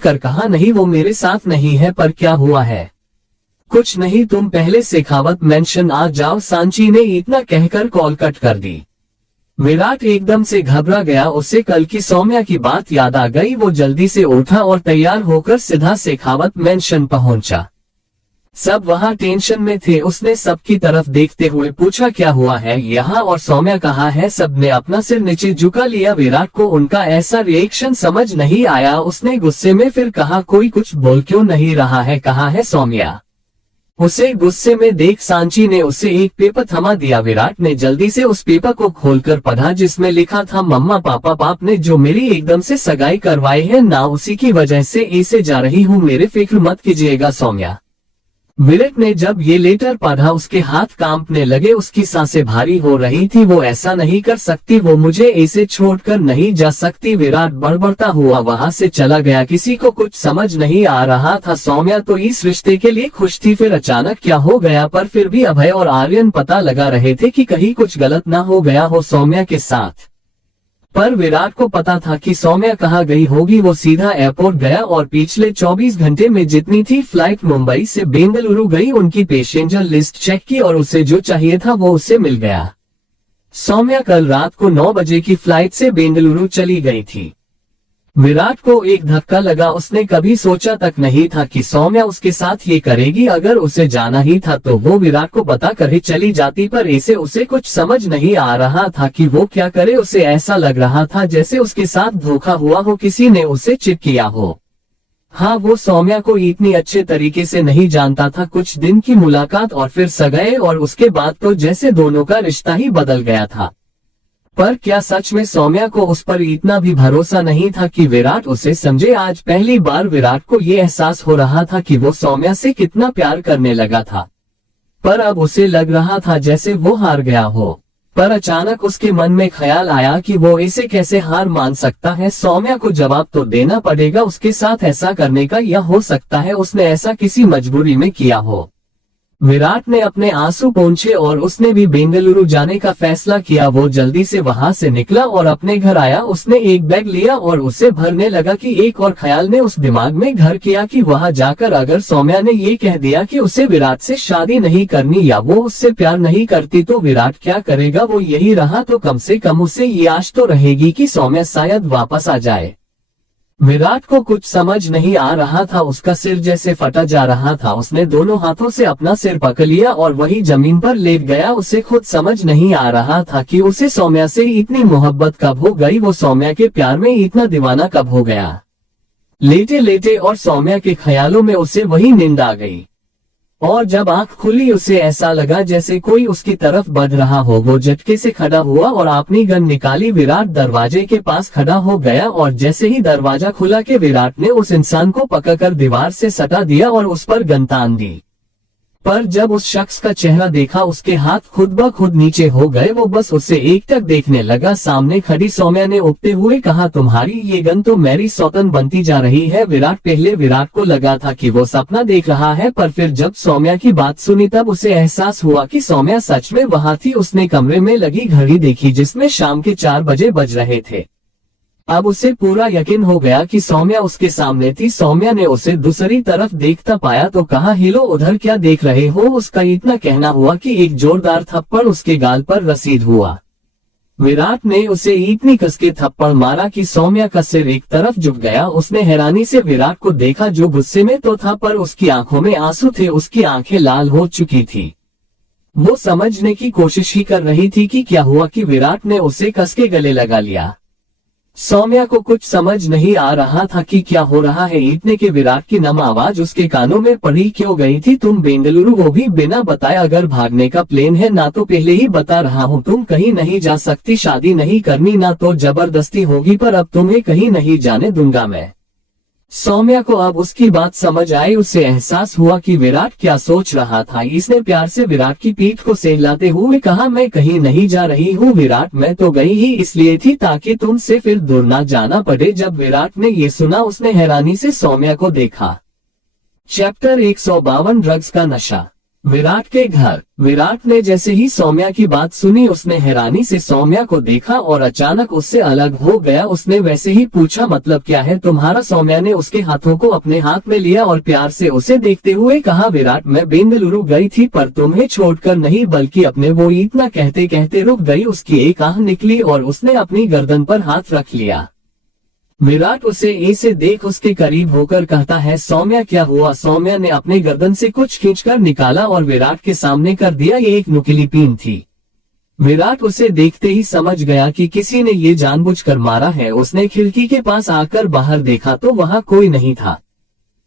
कर कहा, नहीं वो मेरे साथ नहीं है। पर क्या हुआ है? कुछ नहीं, तुम पहले शेखावत मेंशन आ जाओ। सांची ने इतना कहकर कॉल कट कर दी। विराट एकदम से घबरा गया। उसे कल की सौम्या की बात याद आ गई। वो जल्दी से उठा और तैयार होकर सीधा शेखावत मेंशन पहुंचा। सब वहां टेंशन में थे। उसने सबकी तरफ देखते हुए पूछा, क्या हुआ है यहाँ, और सौम्या कहाँ है? सबने अपना सिर नीचे झुका लिया। विराट को उनका ऐसा रिएक्शन समझ नहीं आया। उसने गुस्से में फिर कहा, कोई कुछ बोल क्यों नहीं रहा है? कहाँ है सौम्या? उसे गुस्से में देख सांची ने उसे एक पेपर थमा दिया। विराट ने जल्दी से उस पेपर को खोलकर पढ़ा, जिसमें लिखा था, मम्मा पापा, बाप ने जो मेरी एकदम से सगाई करवाई है ना, उसी की वजह से ऐसे जा रही हूँ। मेरे फिक्र मत कीजिएगा सौम्या। विराट ने जब ये लेटर पढ़ा उसके हाथ कांपने लगे। उसकी सांसें भारी हो रही थी। वो ऐसा नहीं कर सकती, वो मुझे ऐसे छोड़कर नहीं जा सकती। विराट बड़बड़ता हुआ वहां से चला गया। किसी को कुछ समझ नहीं आ रहा था। सौम्या तो इस रिश्ते के लिए खुश थी, फिर अचानक क्या हो गया? पर फिर भी अभय और आर्यन पता लगा रहे थे कि कहीं कुछ गलत ना हो गया हो सौम्या के साथ। पर विराट को पता था कि सौम्या कहाँ गई होगी। वो सीधा एयरपोर्ट गया और पिछले 24 घंटे में जितनी थी फ्लाइट मुंबई से बेंगलुरु गई, उनकी पैसेंजर लिस्ट चेक की और उसे जो चाहिए था वो उसे मिल गया। सौम्या कल रात को 9 बजे की फ्लाइट से बेंगलुरु चली गई थी। विराट को एक धक्का लगा। उसने कभी सोचा तक नहीं था कि सौम्या उसके साथ ये करेगी। अगर उसे जाना ही था तो वो विराट को बता कर ही चली जाती, पर ऐसे उसे कुछ समझ नहीं आ रहा था कि वो क्या करे। उसे ऐसा लग रहा था जैसे उसके साथ धोखा हुआ हो, किसी ने उसे चिट किया हो। हाँ, वो सौम्या को इतनी अच्छे तरीके से नहीं जानता था। कुछ दिन की मुलाकात और फिर सगाई, और उसके बाद तो जैसे दोनों का रिश्ता ही बदल गया था। पर क्या सच में सौम्या को उस पर इतना भी भरोसा नहीं था कि विराट उसे समझे? आज पहली बार विराट को ये एहसास हो रहा था कि वो सौम्या से कितना प्यार करने लगा था। पर अब उसे लग रहा था जैसे वो हार गया हो। पर अचानक उसके मन में ख्याल आया कि वो ऐसे कैसे हार मान सकता है। सौम्या को जवाब तो देना पड़ेगा उसके साथ ऐसा करने का, या हो सकता है उसने ऐसा किसी मजबूरी में किया हो। विराट ने अपने आंसू पोंछे और उसने भी बेंगलुरु जाने का फैसला किया। वो जल्दी से वहां से निकला और अपने घर आया। उसने एक बैग लिया और उसे भरने लगा कि एक और ख्याल ने उस दिमाग में घर किया कि वहां जाकर अगर सौम्या ने ये कह दिया कि उसे विराट से शादी नहीं करनी या वो उससे प्यार नहीं करती तो विराट क्या करेगा। वो यही रहा तो कम से कम उसे ये आश तो रहेगी कि सौम्या शायद वापस आ जाए। विराट को कुछ समझ नहीं आ रहा था। उसका सिर जैसे फटा जा रहा था। उसने दोनों हाथों से अपना सिर पकड़ लिया और वही जमीन पर लेट गया। उसे खुद समझ नहीं आ रहा था कि उसे सौम्या से इतनी मोहब्बत कब हो गई। वो सौम्या के प्यार में इतना दीवाना कब हो गया। लेटे लेटे और सौम्या के ख्यालों में उसे वही नींद आ गई। और जब आंख खुली उसे ऐसा लगा जैसे कोई उसकी तरफ बढ़ रहा हो। वो झटके से खड़ा हुआ और अपनी गन निकाली। विराट दरवाजे के पास खड़ा हो गया और जैसे ही दरवाजा खुला के विराट ने उस इंसान को पकड़कर दीवार से सटा दिया और उस पर गन तान दी। पर जब उस शख्स का चेहरा देखा उसके हाथ खुद ब खुद नीचे हो गए। वो बस उसे एकटक देखने लगा। सामने खड़ी सौम्या ने उठते हुए कहा, तुम्हारी ये गन तो मेरी सौतन बनती जा रही है। विराट को लगा था कि वो सपना देख रहा है, पर फिर जब सौम्या की बात सुनी तब उसे एहसास हुआ कि सौम्या सच में वहां थी। उसने कमरे में लगी घड़ी देखी जिसमें शाम के 4 बजे बज रहे थे। अब उसे पूरा यकीन हो गया कि सौम्या उसके सामने थी। सौम्या ने उसे दूसरी तरफ देखता पाया तो कहा, हिलो उधर क्या देख रहे हो। उसका इतना कहना हुआ कि एक जोरदार थप्पड़ उसके गाल पर रसीद हुआ। विराट ने उसे इतनी कसके थप्पड़ मारा कि सौम्या का सिर एक तरफ झुक गया। उसने हैरानी से विराट को देखा जो गुस्से में तो था पर उसकी आंखों में आंसू थे। उसकी आंखें लाल हो चुकी थी। वो समझने की कोशिश ही कर रही थी कि क्या हुआ कि विराट ने उसे कसके गले लगा लिया। सौम्या को कुछ समझ नहीं आ रहा था कि क्या हो रहा है। इतने के विराट की नम आवाज उसके कानों में पड़ी क्यों गई थी। तुम बेंगलुरु, वो भी बिना बताए। अगर भागने का प्लान है ना तो पहले ही बता रहा हूँ, तुम कहीं नहीं जा सकती। शादी नहीं करनी ना तो जबरदस्ती होगी, पर अब तुम्हें कहीं नहीं जाने दूंगा मैं। सौम्या को अब उसकी बात समझ आई। उसे एहसास हुआ कि विराट क्या सोच रहा था। इसने प्यार से विराट की पीठ को सहलाते हुए कहा, मैं कहीं नहीं जा रही हूँ विराट, मैं तो गई ही इसलिए थी ताकि तुमसे फिर दूर ना जाना पड़े। जब विराट ने ये सुना उसने हैरानी से सौम्या को देखा। चैप्टर 152 ड्रग्स का नशा। विराट के घर। विराट ने जैसे ही सौम्या की बात सुनी उसने हैरानी से सौम्या को देखा और अचानक उससे अलग हो गया। उसने वैसे ही पूछा, मतलब क्या है तुम्हारा? सौम्या ने उसके हाथों को अपने हाथ में लिया और प्यार से उसे देखते हुए कहा, विराट मैं बेंगलुरु गई थी पर तुम्हें छोड़कर नहीं, बल्कि अपने। वो इतना कहते कहते रुक गई। उसकी एक आह निकली और उसने अपनी गर्दन पर हाथ रख लिया। विराट उसे ऐसे देख उसके करीब होकर कहता है, सौम्या क्या हुआ? सौम्या ने अपने गर्दन से कुछ खींचकर निकाला और विराट के सामने कर दिया। ये एक नुकीली पिन थी। विराट उसे देखते ही समझ गया कि किसी ने ये जानबूझकर मारा है। उसने खिड़की के पास आकर बाहर देखा तो वहां कोई नहीं था।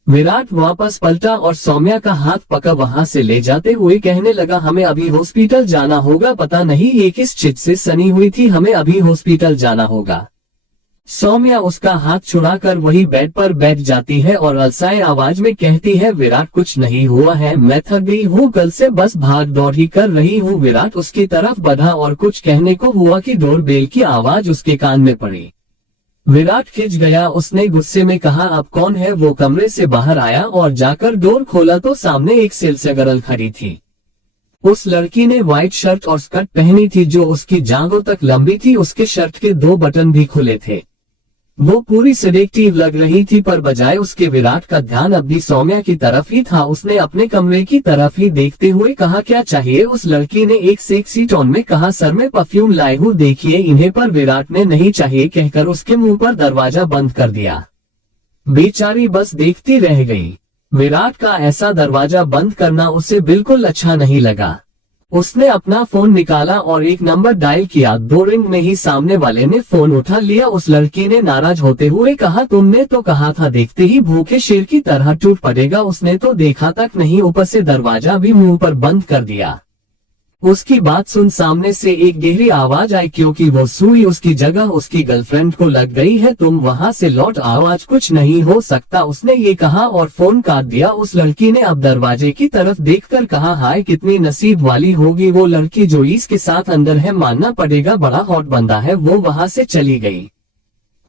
विराट वापस पलटा और सौम्या का हाथ पकड़ वहां से ले जाते हुए कहने लगा, हमें अभी हॉस्पिटल जाना होगा। पता नहीं ये किस चीज से सनी हुई थी, हमें अभी हॉस्पिटल जाना होगा। सौम्या उसका हाथ छुड़ाकर वही बेड पर बैठ जाती है और अलसाए आवाज में कहती है, विराट कुछ नहीं हुआ है, मैं थक गई हूँ, कल से बस भाग दौड़ ही कर रही हूँ। विराट उसकी तरफ बढ़ा और कुछ कहने को हुआ कि डोरबेल की आवाज उसके कान में पड़ी। विराट खिंच गया। उसने गुस्से में कहा, अब कौन है? वो कमरे से बाहर आया और जाकर डोर खोला तो सामने एक सेल्स गर्ल खड़ी थी। उस लड़की ने व्हाइट शर्ट और स्कर्ट पहनी थी जो उसकी जांघों तक लंबी थी। उसके शर्ट के 2 बटन भी खुले थे। वो पूरी सेडेक्टिव लग रही थी पर बजाय उसके विराट का ध्यान अब भी सौम्या की तरफ ही था। उसने अपने कमरे की तरफ ही देखते हुए कहा, क्या चाहिए? उस लड़की ने एक सेक्सी टोन में कहा, सर में परफ्यूम लाई हूँ, देखिए इन्हें। पर विराट ने नहीं चाहिए कहकर उसके मुंह पर दरवाजा बंद कर दिया। बेचारी बस देखती रह गई। विराट का ऐसा दरवाजा बंद करना उसे बिल्कुल अच्छा नहीं लगा। उसने अपना फोन निकाला और एक नंबर डायल किया। 2 रिंग में ही सामने वाले ने फोन उठा लिया। उस लड़की ने नाराज होते हुए कहा, तुमने तो कहा था देखते ही भूखे शेर की तरह टूट पड़ेगा। उसने तो देखा तक नहीं, ऊपर से दरवाजा भी मुंह पर बंद कर दिया। उसकी बात सुन सामने से एक गहरी आवाज आई, क्योंकि वो सुई उसकी जगह उसकी गर्लफ्रेंड को लग गई है, तुम वहां से लौट आओ, आज कुछ नहीं हो सकता। उसने ये कहा और फोन काट दिया। उस लड़की ने अब दरवाजे की तरफ देखकर कहा, हाय कितनी नसीब वाली होगी वो लड़की जो इसके साथ अंदर है, मानना पड़ेगा बड़ा हॉट बंदा है। वो वहां से चली गई।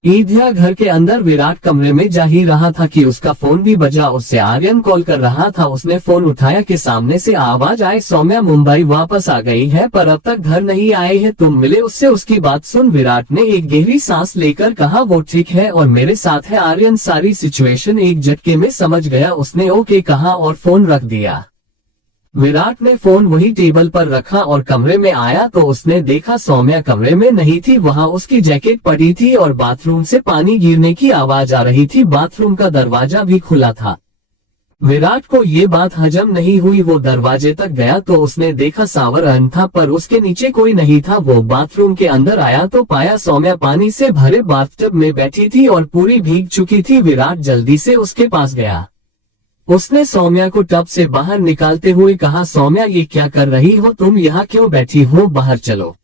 ईदिया घर के अंदर विराट कमरे में जा ही रहा था कि उसका फोन भी बजा। उससे आर्यन कॉल कर रहा था। उसने फोन उठाया कि सामने से आवाज आए, सौम्या मुंबई वापस आ गई है पर अब तक घर नहीं आए हैं, तुम मिले उससे? उसकी बात सुन विराट ने एक गहरी सांस लेकर कहा, वो ठीक है और मेरे साथ है। आर्यन सारी सिचुएशन एक झटके में समझ गया। उसने ओके कहा और फोन रख दिया। विराट ने फोन वही टेबल पर रखा और कमरे में आया तो उसने देखा सौम्या कमरे में नहीं थी। वहां उसकी जैकेट पड़ी थी और बाथरूम से पानी गिरने की आवाज आ रही थी। बाथरूम का दरवाजा भी खुला था। विराट को ये बात हजम नहीं हुई। वो दरवाजे तक गया तो उसने देखा शावर ऑन था पर उसके नीचे कोई नहीं था। वो बाथरूम के अंदर आया तो पाया सौम्या पानी से भरे बाथटब में बैठी थी और पूरी भीग चुकी थी। विराट जल्दी से उसके पास गया। उसने सौम्या को टब से बाहर निकालते हुए कहा, सौम्या ये क्या कर रही हो? तुम यहाँ क्यों बैठी हो? बाहर चलो।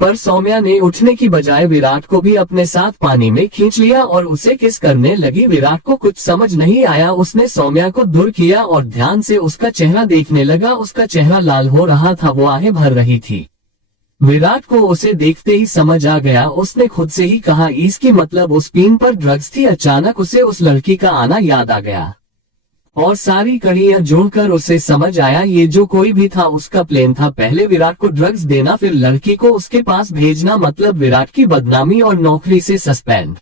पर सौम्या ने उठने की बजाय विराट को भी अपने साथ पानी में खींच लिया और उसे किस करने लगी। विराट को कुछ समझ नहीं आया। उसने सौम्या को दूर किया और ध्यान से उसका चेहरा देखने लगा। उसका चेहरा लाल हो रहा था, वो आहें भर रही थी। विराट को उसे देखते ही समझ आ गया। उसने खुद से ही कहा, इसकी मतलब उस पिन पर ड्रग्स थी। अचानक उसे उस लड़की का आना याद आ गया और सारी कड़ियां जोड़कर उसे समझ आया, ये जो कोई भी था उसका प्लान था। पहले विराट को ड्रग्स देना, फिर लड़की को उसके पास भेजना, मतलब विराट की बदनामी और नौकरी से सस्पेंड।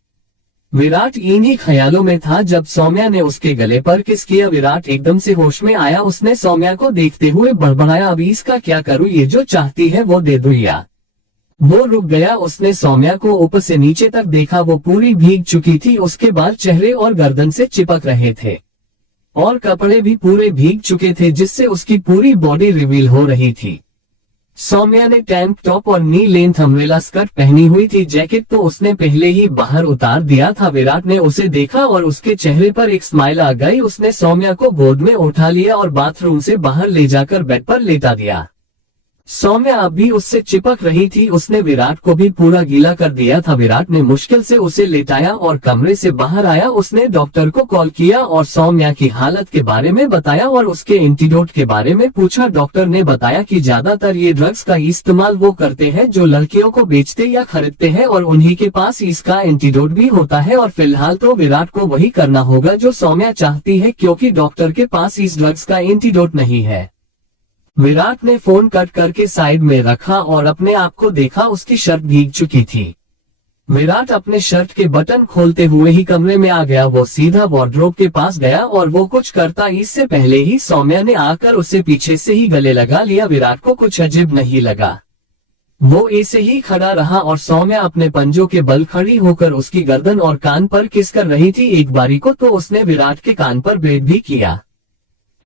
विराट इन्हीं ख्यालों में था जब सौम्या ने उसके गले पर किस किया। विराट एकदम से होश में आया। उसने सौम्या को देखते हुए बड़बड़ाया, अभी इसका क्या करूं? ये जो चाहती है वो दे दूं या? वो रुक गया। उसने सौम्या को ऊपर से नीचे तक देखा। वो पूरी भीग चुकी थी। उसके बाल चेहरे और गर्दन से चिपक रहे थे और कपड़े भी पूरे भीग चुके थे, जिससे उसकी पूरी बॉडी रिवील हो रही थी। सौम्या ने टैंक टॉप और नी लेंथ अम्ब्रेला स्कर्ट पहनी हुई थी। जैकेट तो उसने पहले ही बाहर उतार दिया था। विराट ने उसे देखा और उसके चेहरे पर एक स्माइल आ गई। उसने सौम्या को गोद में उठा लिया और बाथरूम से बाहर ले जाकर बेड पर लेटा दिया। सौम्या अब भी उससे चिपक रही थी। उसने विराट को भी पूरा गीला कर दिया था। विराट ने मुश्किल से उसे लेटाया और कमरे से बाहर आया। उसने डॉक्टर को कॉल किया और सौम्या की हालत के बारे में बताया और उसके एंटीडोट के बारे में पूछा। डॉक्टर ने बताया कि ज्यादातर ये ड्रग्स का इस्तेमाल वो करते हैं जो लड़कियों को बेचते या खरीदते हैं और उन्हीं के पास इसका एंटीडोट भी होता है। और फिलहाल तो विराट को वही करना होगा जो सौम्या चाहती है, क्योंकि डॉक्टर के पास इस ड्रग्स का एंटीडोट नहीं है। विराट ने फोन कट करके साइड में रखा और अपने आप को देखा, उसकी शर्ट भीग चुकी थी। विराट अपने शर्ट के बटन खोलते हुए ही कमरे में आ गया। वो सीधा वार्डरोब के पास गया और वो कुछ करता इससे पहले ही सौम्या ने आकर उसे पीछे से ही गले लगा लिया। विराट को कुछ अजीब नहीं लगा, वो ऐसे ही खड़ा रहा और सौम्या अपने पंजों के बल खड़ी होकर उसकी गर्दन और कान पर किस कर रही थी। एक बारी को तो उसने विराट के कान पर ब्रेड भी किया।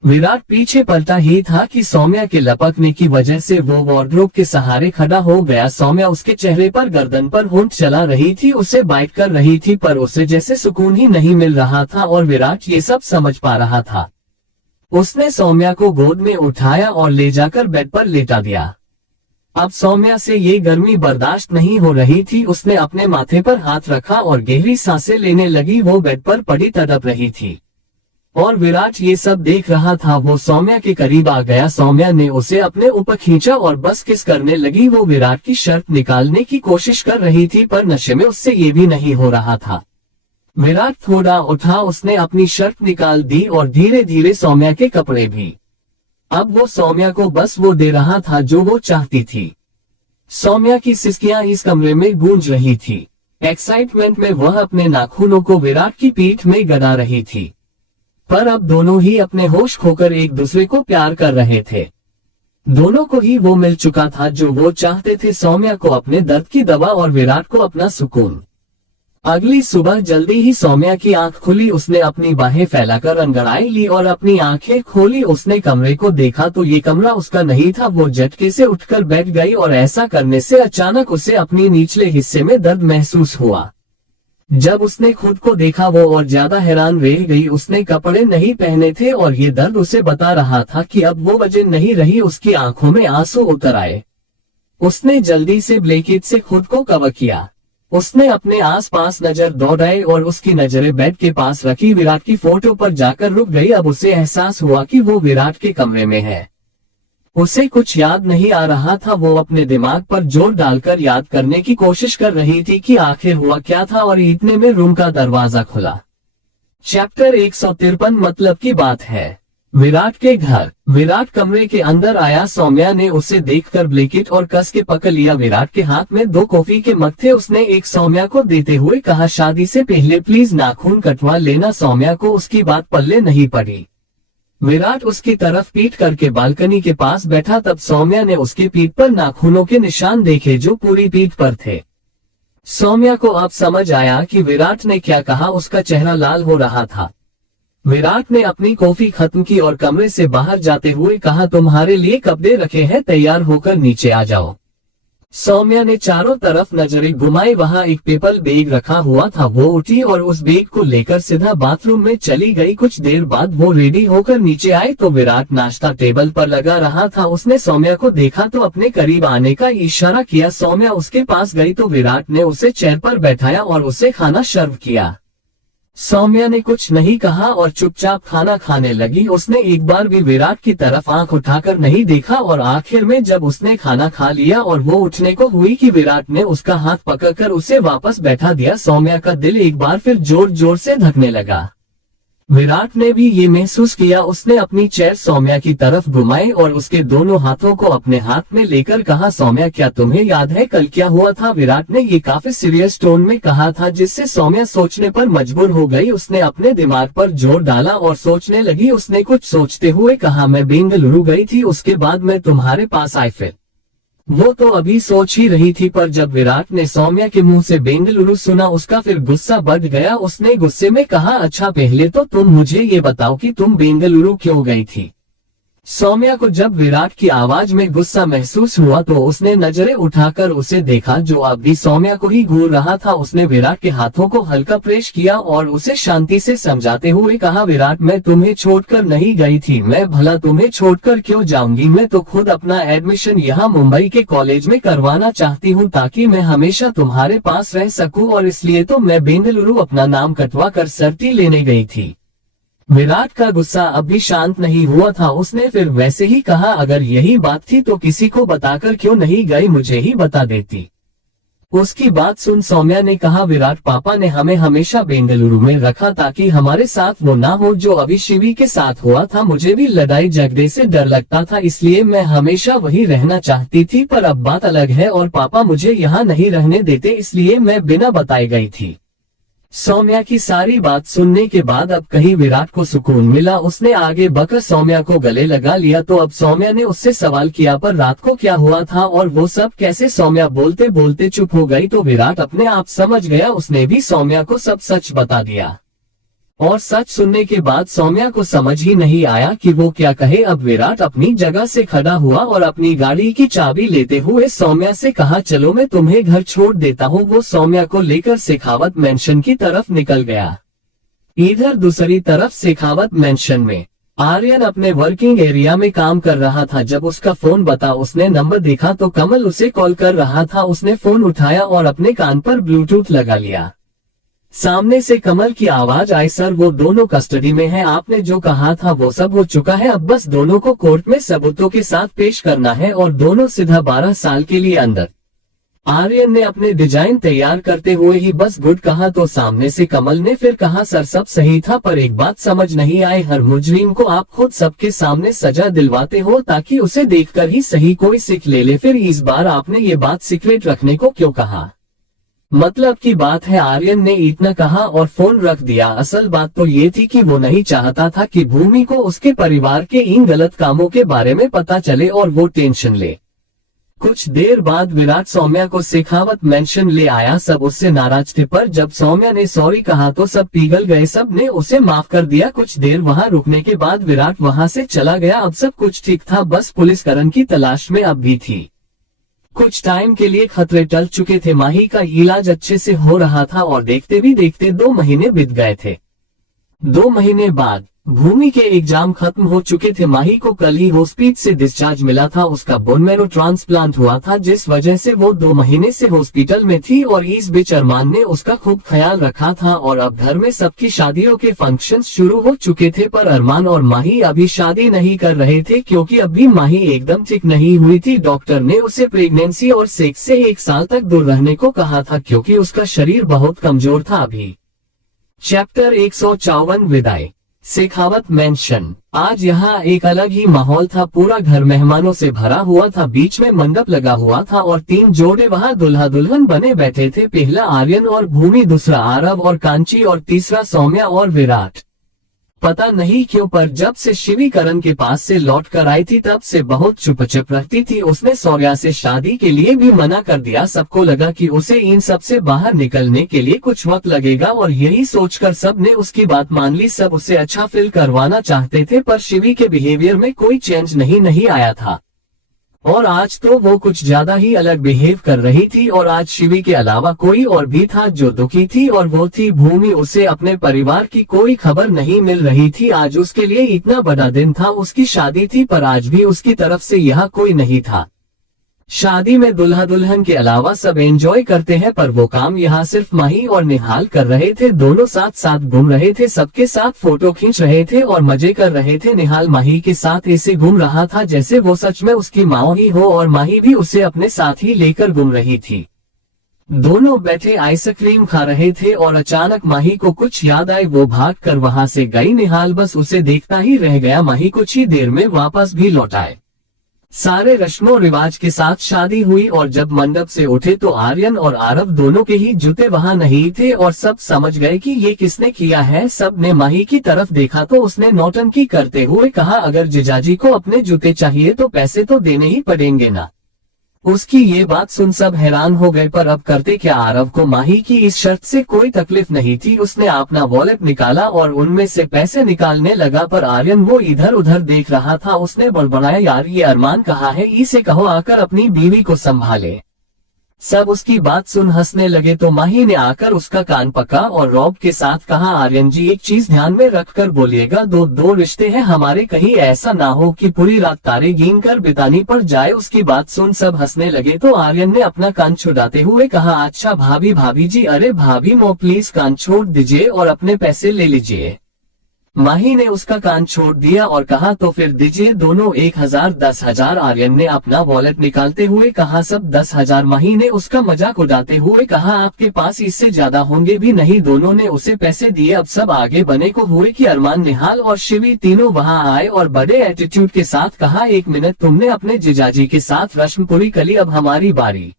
विराट पीछे पलटा ही था कि सौम्या के लपकने की वजह से वो वार्डरोब के सहारे खड़ा हो गया। सौम्या उसके चेहरे पर गर्दन पर होंठ चला रही थी, उसे बाइट कर रही थी, पर उसे जैसे सुकून ही नहीं मिल रहा था और विराट ये सब समझ पा रहा था। उसने सौम्या को गोद में उठाया और ले जाकर बेड पर लेटा दिया। अब सौम्या से ये गर्मी बर्दाश्त नहीं हो रही थी। उसने अपने माथे पर हाथ रखा और गहरी सांसें लेने लगी। वो बेड पर पड़ी तड़प रही थी और विराट ये सब देख रहा था। वो सौम्या के करीब आ गया, सौम्या ने उसे अपने ऊपर खींचा और बस किस करने लगी। वो विराट की शर्ट निकालने की कोशिश कर रही थी, पर नशे में उससे ये भी नहीं हो रहा था। विराट थोड़ा उठा, उसने अपनी शर्ट निकाल दी और धीरे धीरे सौम्या के कपड़े भी। अब वो सौम्या को बस वो दे रहा था जो वो चाहती थी। सौम्या की सिसकियां इस कमरे में गूंज रही थी। एक्साइटमेंट में वह अपने नाखूनों को विराट की पीठ में गड़ा रही थी, पर अब दोनों ही अपने होश खोकर एक दूसरे को प्यार कर रहे थे। दोनों को ही वो मिल चुका था जो वो चाहते थे, सौम्या को अपने दर्द की दवा और विराट को अपना सुकून। अगली सुबह जल्दी ही सौम्या की आंख खुली। उसने अपनी बाहें फैलाकर अंगड़ाई ली और अपनी आंखें खोली। उसने कमरे को देखा तो ये कमरा उसका नहीं था। वो झटके से उठकर बैठ गई और ऐसा करने से अचानक उसे अपनी निचले हिस्से में दर्द महसूस हुआ। जब उसने खुद को देखा वो और ज्यादा हैरान रह गई। उसने कपड़े नहीं पहने थे और ये दर्द उसे बता रहा था कि अब वो वजह नहीं रही। उसकी आंखों में आंसू उतर आए। उसने जल्दी से ब्लैंकेट से खुद को कवर किया। उसने अपने आसपास नजर दौड़ाई और उसकी नजरें बेड के पास रखी। विराट की फोटो पर जाकर रुक गई। अब उसे एहसास हुआ कि वो विराट के कमरे में है। उसे कुछ याद नहीं आ रहा था। वो अपने दिमाग पर जोर डालकर याद करने की कोशिश कर रही थी कि आखिर हुआ क्या था, और इतने में रूम का दरवाजा खुला। चैप्टर 153 मतलब की बात है। विराट के घर। विराट कमरे के अंदर आया। सौम्या ने उसे देखकर ब्लैंकेट और कस के पकड़ लिया। विराट के हाथ में 2 कॉफी के मग थे। उसने एक सौम्या को देते हुए कहा, शादी से पहले प्लीज नाखून कटवा लेना। सौम्या को उसकी बात पल्ले नहीं पड़ी। विराट उसकी तरफ पीठ करके बालकनी के पास बैठा। तब सौम्या ने उसकी पीठ पर नाखूनों के निशान देखे जो पूरी पीठ पर थे। सौम्या को अब समझ आया कि विराट ने क्या कहा। उसका चेहरा लाल हो रहा था। विराट ने अपनी कॉफी खत्म की और कमरे से बाहर जाते हुए कहा, तुम्हारे लिए कपड़े रखे हैं, तैयार होकर नीचे आ जाओ। सौम्या ने चारों तरफ नजरें घुमाई। वहां एक पेपर बैग रखा हुआ था। वो उठी और उस बैग को लेकर सीधा बाथरूम में चली गई। कुछ देर बाद वो रेडी होकर नीचे आई तो विराट नाश्ता टेबल पर लगा रहा था। उसने सौम्या को देखा तो अपने करीब आने का इशारा किया। सौम्या उसके पास गई तो विराट ने उसे चेयर पर बैठाया और उसे खाना सर्व किया। सौम्या ने कुछ नहीं कहा और चुपचाप खाना खाने लगी। उसने एक बार भी विराट की तरफ आंख उठाकर नहीं देखा और आखिर में जब उसने खाना खा लिया और वो उठने को हुई कि विराट ने उसका हाथ पकड़कर उसे वापस बैठा दिया। सौम्या का दिल एक बार फिर जोर जोर से धड़कने लगा। विराट ने भी ये महसूस किया। उसने अपनी चेयर सौम्या की तरफ घुमाई और उसके दोनों हाथों को अपने हाथ में लेकर कहा, सौम्या क्या तुम्हें याद है कल क्या हुआ था? विराट ने ये काफी सीरियस टोन में कहा था, जिससे सौम्या सोचने पर मजबूर हो गई। उसने अपने दिमाग पर जोर डाला और सोचने लगी। उसने कुछ सोचते हुए कहा, मैं बेंगलुरु गई थी, उसके बाद मैं तुम्हारे पास आई। फिर वो तो अभी सोच ही रही थी, पर जब विराट ने सौम्या के मुंह से बेंगलुरु सुना उसका फिर गुस्सा बढ़ गया। उसने गुस्से में कहा, अच्छा पहले तो तुम मुझे ये बताओ कि तुम बेंगलुरु क्यों गई थी? सौम्या को जब विराट की आवाज में गुस्सा महसूस हुआ तो उसने नजरें उठाकर उसे देखा जो अब भी सौम्या को ही घूर रहा था। उसने विराट के हाथों को हल्का प्रेस किया और उसे शांति से समझाते हुए कहा, विराट मैं तुम्हें छोड़कर नहीं गई थी, मैं भला तुम्हें छोड़कर क्यों जाऊंगी? मैं तो खुद अपना एडमिशन यहाँ मुंबई के कॉलेज में करवाना चाहती हूँ ताकि मैं हमेशा तुम्हारे पास रह सकूँ, और इसलिए तो मैं बेंगलुरु अपना नाम कटवा कर सर्टी लेने गई थी। विराट का गुस्सा अब भी शांत नहीं हुआ था। उसने फिर वैसे ही कहा, अगर यही बात थी तो किसी को बताकर क्यों नहीं गई, मुझे ही बता देती। उसकी बात सुन सौम्या ने कहा, विराट पापा ने हमें हमेशा बेंगलुरु में रखा ताकि हमारे साथ वो ना हो जो अभी शिवी के साथ हुआ था। मुझे भी लड़ाई झगड़े से डर लगता था, इसलिए मैं हमेशा वही रहना चाहती थी, पर अब बात अलग है और पापा मुझे यहाँ नहीं रहने देते, इसलिए मैं बिना बताए गई थी। सौम्या की सारी बात सुनने के बाद अब कहीं विराट को सुकून मिला। उसने आगे बढ़कर सौम्या को गले लगा लिया। तो अब सौम्या ने उससे सवाल किया, पर रात को क्या हुआ था और वो सब कैसे? सौम्या बोलते बोलते चुप हो गई। तो विराट अपने आप समझ गया, उसने भी सौम्या को सब सच बता दिया। और सच सुनने के बाद सौम्या को समझ ही नहीं आया कि वो क्या कहे। अब विराट अपनी जगह से खड़ा हुआ और अपनी गाड़ी की चाबी लेते हुए सौम्या से कहा, चलो मैं तुम्हें घर छोड़ देता हूँ। वो सौम्या को लेकर शेखावत मेंशन की तरफ निकल गया। इधर दूसरी तरफ शेखावत मेंशन में आर्यन अपने वर्किंग एरिया में काम कर रहा था। जब उसका फोन बता, उसने नंबर देखा तो कमल उसे कॉल कर रहा था। उसने फोन उठाया और अपने कान पर ब्लूटूथ लगा लिया। सामने से कमल की आवाज आई, सर वो दोनों कस्टडी में हैं, आपने जो कहा था वो सब हो चुका है, अब बस दोनों को कोर्ट में सबूतों के साथ पेश करना है और दोनों सीधा 12 साल के लिए अंदर। आर्यन ने अपने डिजाइन तैयार करते हुए ही बस गुड कहा। तो सामने से कमल ने फिर कहा, सर सब सही था, पर एक बात समझ नहीं आई, हर मुजरिम को आप खुद सबके सामने सजा दिलवाते हो ताकि उसे देखकर ही सही कोई सीख ले, फिर इस बार आपने ये बात सीक्रेट रखने को क्यों कहा? मतलब की बात है? आर्यन ने इतना कहा और फोन रख दिया। असल बात तो ये थी कि वो नहीं चाहता था कि भूमि को उसके परिवार के इन गलत कामों के बारे में पता चले और वो टेंशन ले। कुछ देर बाद विराट सौम्या को शेखावत मेंशन ले आया। सब उससे नाराज थे, पर जब सौम्या ने सॉरी कहा तो सब पिघल गए। सब ने उसे माफ कर दिया। कुछ देर वहां रुकने के बाद विराट वहां से चला गया। अब सब कुछ ठीक था, बस पुलिस करण की तलाश में अब भी थी। कुछ टाइम के लिए खतरे टल चुके थे। माही का इलाज अच्छे से हो रहा था और देखते भी देखते 2 महीने बीत गए थे। 2 महीने बाद भूमि के एग्जाम खत्म हो चुके थे। माही को कल ही हॉस्पिटल से डिस्चार्ज मिला था। उसका बोन मैरो ट्रांसप्लांट हुआ था, जिस वजह से वो 2 महीने से हॉस्पिटल में थी और इस बीच अरमान ने उसका खूब ख्याल रखा था। और अब घर में सबकी शादियों के फंक्शंस शुरू हो चुके थे, पर अरमान और माही अभी शादी नहीं कर रहे थे क्योंकि अभी माही एकदम ठीक नहीं हुई थी। डॉक्टर ने उसे प्रेगनेंसी और सेक्स से 1 साल तक दूर रहने को कहा था क्योंकि उसका शरीर बहुत कमजोर था अभी। चैप्टर 154 विदाई। शेखावत मेंशन। आज यहाँ एक अलग ही माहौल था। पूरा घर मेहमानों से भरा हुआ था। बीच में मंडप लगा हुआ था और 3 जोड़े वहाँ दुल्हा दुल्हन बने बैठे थे। पहला आर्यन और भूमि, दूसरा आरव और कांची और तीसरा सौम्या और विराट। पता नहीं क्यों, पर जब से शिवी करण के पास से लौट कर आई थी तब से बहुत चुपचाप रहती थी। उसने सौर्या से शादी के लिए भी मना कर दिया। सबको लगा कि उसे इन सब से बाहर निकलने के लिए कुछ वक्त लगेगा और यही सोचकर सब ने उसकी बात मान ली। सब उसे अच्छा फील करवाना चाहते थे, पर शिवी के बिहेवियर में कोई चेंज नहीं आया था। और आज तो वो कुछ ज्यादा ही अलग बिहेव कर रही थी। और आज शिवी के अलावा कोई और भी था जो दुखी थी, और वो थी भूमि। उसे अपने परिवार की कोई खबर नहीं मिल रही थी। आज उसके लिए इतना बड़ा दिन था, उसकी शादी थी, पर आज भी उसकी तरफ से यहाँ कोई नहीं था। शादी में दुल्हा दुल्हन के अलावा सब एंजॉय करते हैं, पर वो काम यहाँ सिर्फ माही और निहाल कर रहे थे। दोनों साथ साथ घूम रहे थे, सबके साथ फोटो खींच रहे थे और मजे कर रहे थे। निहाल माही के साथ ऐसे घूम रहा था जैसे वो सच में उसकी माँ ही हो, और माही भी उसे अपने साथ ही लेकर घूम रही थी। दोनों बैठे आइसक्रीम खा रहे थे और अचानक माही को कुछ याद आई। वो भाग कर वहां से गई। निहाल बस उसे देखता ही रह गया। माही कुछ ही देर में वापस भी लौट आए। सारे रस्मों रिवाज के साथ शादी हुई और जब मंडप से उठे तो आर्यन और आरव दोनों के ही जूते वहां नहीं थे और सब समझ गए कि ये किसने किया है। सब ने माही की तरफ देखा तो उसने नौटंकी करते हुए कहा, अगर जिजाजी को अपने जूते चाहिए तो पैसे तो देने ही पड़ेंगे ना। उसकी ये बात सुन सब हैरान हो गए, पर अब करते क्या। आरव को माही की इस शर्त से कोई तकलीफ नहीं थी। उसने अपना वॉलेट निकाला और उनमें से पैसे निकालने लगा, पर आर्यन वो इधर उधर देख रहा था। उसने बड़बड़ाया, यार ये अरमान कहाँ है, इसे कहो आकर अपनी बीवी को संभाले। सब उसकी बात सुन हंसने लगे तो माही ने आकर उसका कान पकड़ा और रौब के साथ कहा, आर्यन जी एक चीज ध्यान में रखकर बोलिएगा, दो रिश्ते हैं हमारे, कहीं ऐसा ना हो कि पूरी रात तारे गिन कर बितानी पड़ जाए। उसकी बात सुन सब हंसने लगे तो आर्यन ने अपना कान छुड़ाते हुए कहा, अच्छा भाभी जी, अरे भाभी मो प्लीज कान छोड़ दीजिए और अपने पैसे ले लीजिए। माही ने उसका कान छोड़ दिया और कहा तो फिर दीजिए दोनों 1000 10,000। आर्यन ने अपना वॉलेट निकालते हुए कहा सब 10,000। माही ने उसका मजाक उड़ाते हुए कहा आपके पास इससे ज्यादा होंगे भी नहीं। दोनों ने उसे पैसे दिए। अब सब आगे बने को हुए कि अरमान, निहाल और शिवी तीनों वहां आए और बड़े एटीट्यूड के साथ कहा 1 मिनट, तुमने अपने जिजाजी के साथ रस्म पूरी करी, अब हमारी बारी।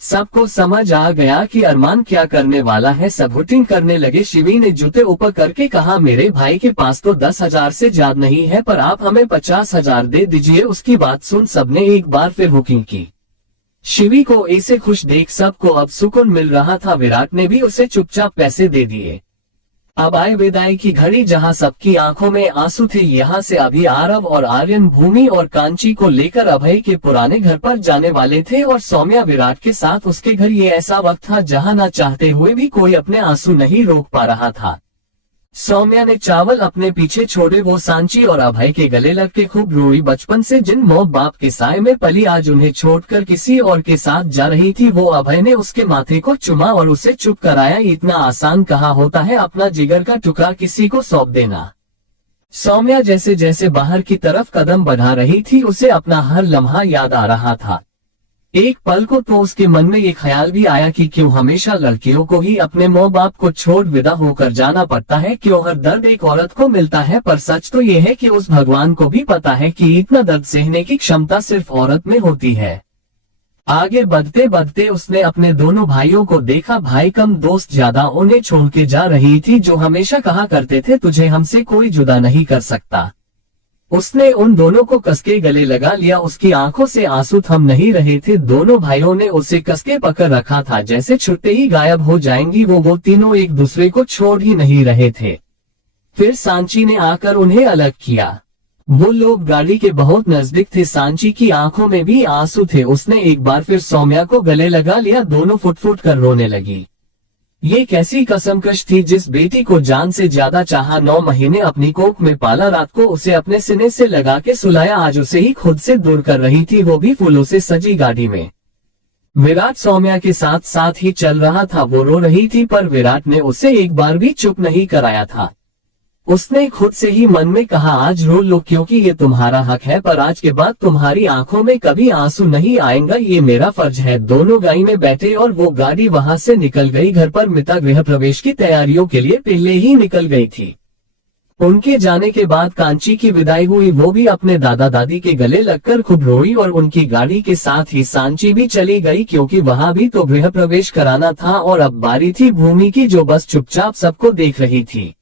सबको समझ आ गया कि अरमान क्या करने वाला है। सब हुटिंग करने लगे। शिवी ने जूते ऊपर करके कहा मेरे भाई के पास तो 10,000 से ज्यादा नहीं है, पर आप हमें 50,000 दे दीजिए। उसकी बात सुन सबने एक बार फिर हुकिंग की। शिवी को ऐसे खुश देख सबको अब सुकून मिल रहा था। विराट ने भी उसे चुपचाप पैसे दे दिए। अब आए विदाई की घड़ी, जहां सबकी आंखों में आंसू थे। यहाँ से अभी आरव और आर्यन भूमि और कांची को लेकर अभय के पुराने घर पर जाने वाले थे और सौम्या विराट के साथ उसके घर। ये ऐसा वक्त था जहां न चाहते हुए भी कोई अपने आंसू नहीं रोक पा रहा था। सौम्या ने चावल अपने पीछे छोड़े। वो सांची और अभय के गले लग के खूब रोई। बचपन से जिन मौ बाप के साए में पली, आज उन्हें छोड़कर किसी और के साथ जा रही थी। वो अभय ने उसके माथे को चुमा और उसे चुप कराया। इतना आसान कहाँ होता है अपना जिगर का टुकड़ा किसी को सौंप देना। सौम्या जैसे जैसे बाहर की तरफ कदम बढ़ा रही थी, उसे अपना हर लम्हा याद आ रहा था। एक पल को तो उसके मन में ये ख्याल भी आया कि क्यों हमेशा लड़कियों को ही अपने माँ बाप को छोड़ विदा होकर जाना पड़ता है, क्यों हर दर्द एक औरत को मिलता है। पर सच तो ये है कि उस भगवान को भी पता है कि इतना दर्द सहने की क्षमता सिर्फ औरत में होती है। आगे बढ़ते बढ़ते उसने अपने दोनों भाइयों को देखा। भाई कम दोस्त ज्यादा उन्हें छोड़ के जा रही थी, जो हमेशा कहा करते थे तुझे हमसे कोई जुदा नहीं कर सकता। उसने उन दोनों को कसके गले लगा लिया। उसकी आंखों से आंसू थम नहीं रहे थे। दोनों भाइयों ने उसे कसके पकड़ रखा था, जैसे छुट्टे ही गायब हो जाएंगी। वो तीनों एक दूसरे को छोड़ ही नहीं रहे थे। फिर सांची ने आकर उन्हें अलग किया। वो लोग गाड़ी के बहुत नजदीक थे। सांची की आंखों में भी आंसू थे। उसने एक बार फिर सौम्या को गले लगा लिया। दोनों फुट फुट कर रोने लगी। ये कैसी कसमकश थी, जिस बेटी को जान से ज्यादा चाहा, 9 महीने अपनी कोख में पाला, रात को उसे अपने सीने से लगा के सुलाया, आज उसे ही खुद से दूर कर रही थी, वो भी फूलों से सजी गाड़ी में। विराट सौम्या के साथ साथ ही चल रहा था। वो रो रही थी पर विराट ने उसे एक बार भी चुप नहीं कराया था। उसने खुद से ही मन में कहा आज रो लो क्योंकि ये तुम्हारा हक है, पर आज के बाद तुम्हारी आंखों में कभी आंसू नहीं आएगा, ये मेरा फर्ज है। दोनों गाड़ी में बैठे और वो गाड़ी वहां से निकल गई। घर पर मिता गृह प्रवेश की तैयारियों के लिए पहले ही निकल गई थी। उनके जाने के बाद कांची की विदाई हुई। वो भी अपने दादा दादी के गले लगकर खूब रोई और उनकी गाड़ी के साथ ही सांची भी चली गई, क्योंकि वहां भी तो गृह प्रवेश कराना था। और अब बारी थी भूमि की, जो बस चुपचाप सबको देख रही थी।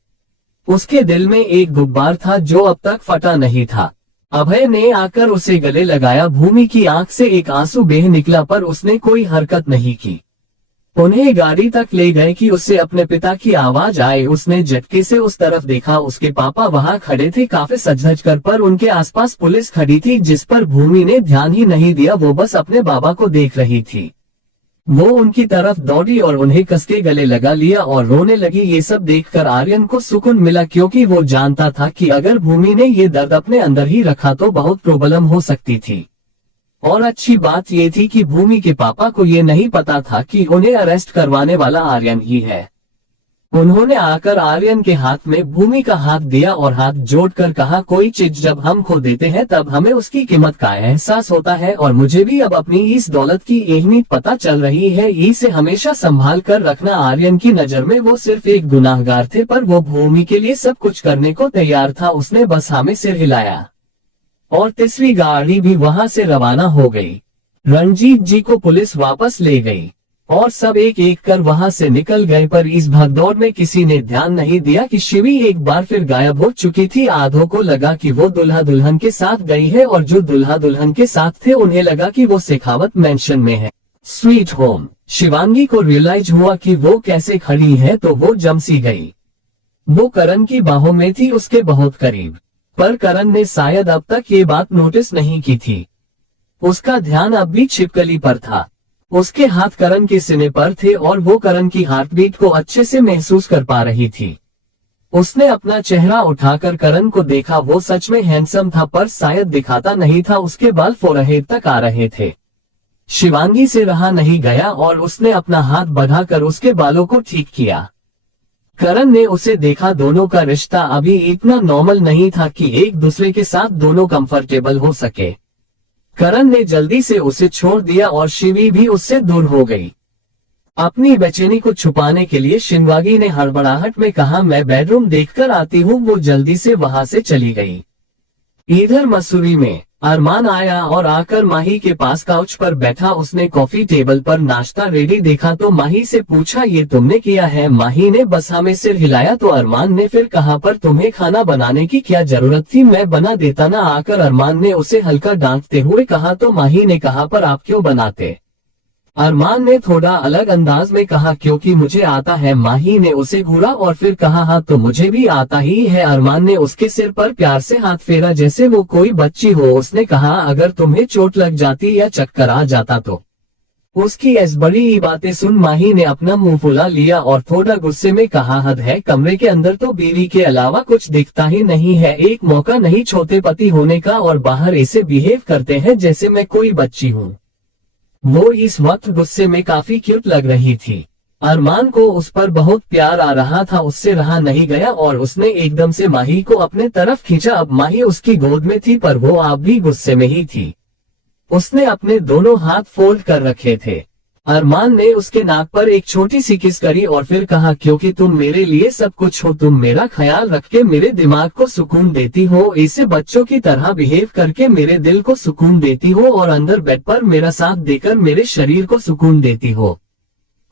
उसके दिल में एक गुब्बार था जो अब तक फटा नहीं था। अभय ने आकर उसे गले लगाया। भूमि की आंख से एक आंसू बह निकला, पर उसने कोई हरकत नहीं की। उन्हें गाड़ी तक ले गए कि उससे अपने पिता की आवाज आए। उसने झटके से उस तरफ देखा। उसके पापा वहां खड़े थे, काफी सज-धज कर, पर उनके आसपास पुलिस खड़ी थी, जिस पर भूमि ने ध्यान ही नहीं दिया। वो बस अपने बाबा को देख रही थी। वो उनकी तरफ दौड़ी और उन्हें कसके गले लगा लिया और रोने लगी। ये सब देखकर आर्यन को सुकून मिला, क्योंकि वो जानता था कि अगर भूमि ने ये दर्द अपने अंदर ही रखा तो बहुत प्रॉब्लम हो सकती थी। और अच्छी बात ये थी कि भूमि के पापा को ये नहीं पता था कि उन्हें अरेस्ट करवाने वाला आर्यन ही है। उन्होंने आकर आर्यन के हाथ में भूमि का हाथ दिया और हाथ जोड़कर कहा कोई चीज जब हम खो देते हैं तब हमें उसकी कीमत का एहसास होता है, और मुझे भी अब अपनी इस दौलत की अहमियत पता चल रही है। इसे हमेशा संभाल कर रखना। आर्यन की नजर में वो सिर्फ एक गुनाहगार थे, पर वो भूमि के लिए सब कुछ करने को तैयार था। उसने बस हमें सिर हिलाया और तीसरी गाड़ी भी वहां से रवाना हो गई। रणजीत जी को पुलिस वापस ले गई और सब एक एक कर वहां से निकल गए, पर इस भागदौड़ में किसी ने ध्यान नहीं दिया कि शिवी एक बार फिर गायब हो चुकी थी। आधों को लगा कि वो दुल्हा दुल्हन के साथ गई है, और जो दुल्हा दुल्हन के साथ थे उन्हें लगा कि वो शेखावत मेंशन में है, स्वीट होम। शिवांगी को रियलाइज हुआ कि वो कैसे खड़ी है, तो वो जमसी गई। वो करण की बाहों में थी, उसके बहुत करीब, पर करण ने शायद अब तक ये बात नोटिस नहीं की थी। उसका ध्यान अब भी छिपकली पर था। उसके हाथ करण के सीने पर थे और वो करण की हार्टबीट को अच्छे से महसूस कर पा रही थी। उसने अपना चेहरा उठाकर करण को देखा। वो सच में हैंडसम था, पर शायद दिखाता नहीं था। उसके बाल फोरहेड तक आ रहे थे। शिवांगी से रहा नहीं गया और उसने अपना हाथ बढ़ाकर उसके बालों को ठीक किया। करण ने उसे देखा, दोनों का रिश्ता अभी इतना नॉर्मल नहीं था कि एक दूसरे के साथ दोनों कंफर्टेबल हो सके। करण ने जल्दी से उसे छोड़ दिया और शिवी भी उससे दूर हो गई। अपनी बेचैनी को छुपाने के लिए शिनवागी ने हड़बड़ाहट में कहा, मैं बेडरूम देखकर आती हूँ। वो जल्दी से वहां से चली गई। इधर मसूरी में अरमान आया और आकर माही के पास काउच पर बैठा। उसने कॉफी टेबल पर नाश्ता रेडी देखा तो माही से पूछा, ये तुमने किया है? माही ने बस में सिर हिलाया तो अरमान ने फिर कहा, पर तुम्हें खाना बनाने की क्या जरूरत थी, मैं बना देता ना। आकर अरमान ने उसे हल्का डांटते हुए कहा तो माही ने कहा, पर आप क्यों बनाते? अरमान ने थोड़ा अलग अंदाज में कहा, क्योंकि मुझे आता है। माही ने उसे घूरा और फिर कहा, हाँ तो मुझे भी आता ही है। अरमान ने उसके सिर पर प्यार से हाथ फेरा जैसे वो कोई बच्ची हो। उसने कहा, अगर तुम्हें चोट लग जाती या चक्कर आ जाता तो? उसकी ऐसी बड़ी बातें सुन माही ने अपना मुंह फुला लिया और थोड़ा गुस्से में कहा, हद है, कमरे के अंदर तो बीवी के अलावा कुछ दिखता ही नहीं है। एक मौका नहीं छोटे पति होने का और बाहर ऐसे बिहेव करते हैं जैसे मैं कोई बच्ची हूँ। वो इस वक्त गुस्से में काफी क्यूट लग रही थी। अरमान को उस पर बहुत प्यार आ रहा था, उससे रहा नहीं गया और उसने एकदम से माही को अपने तरफ खींचा। अब माही उसकी गोद में थी पर वो आप भी गुस्से में ही थी। उसने अपने दोनों हाथ फोल्ड कर रखे थे। अरमान ने उसके नाक पर एक छोटी सी किस करी और फिर कहा, क्योंकि तुम मेरे लिए सब कुछ हो, तुम मेरा ख्याल रख के मेरे दिमाग को सुकून देती हो, ऐसे बच्चों की तरह बिहेव करके मेरे दिल को सुकून देती हो और अंदर बेड पर मेरा साथ देकर मेरे शरीर को सुकून देती हो।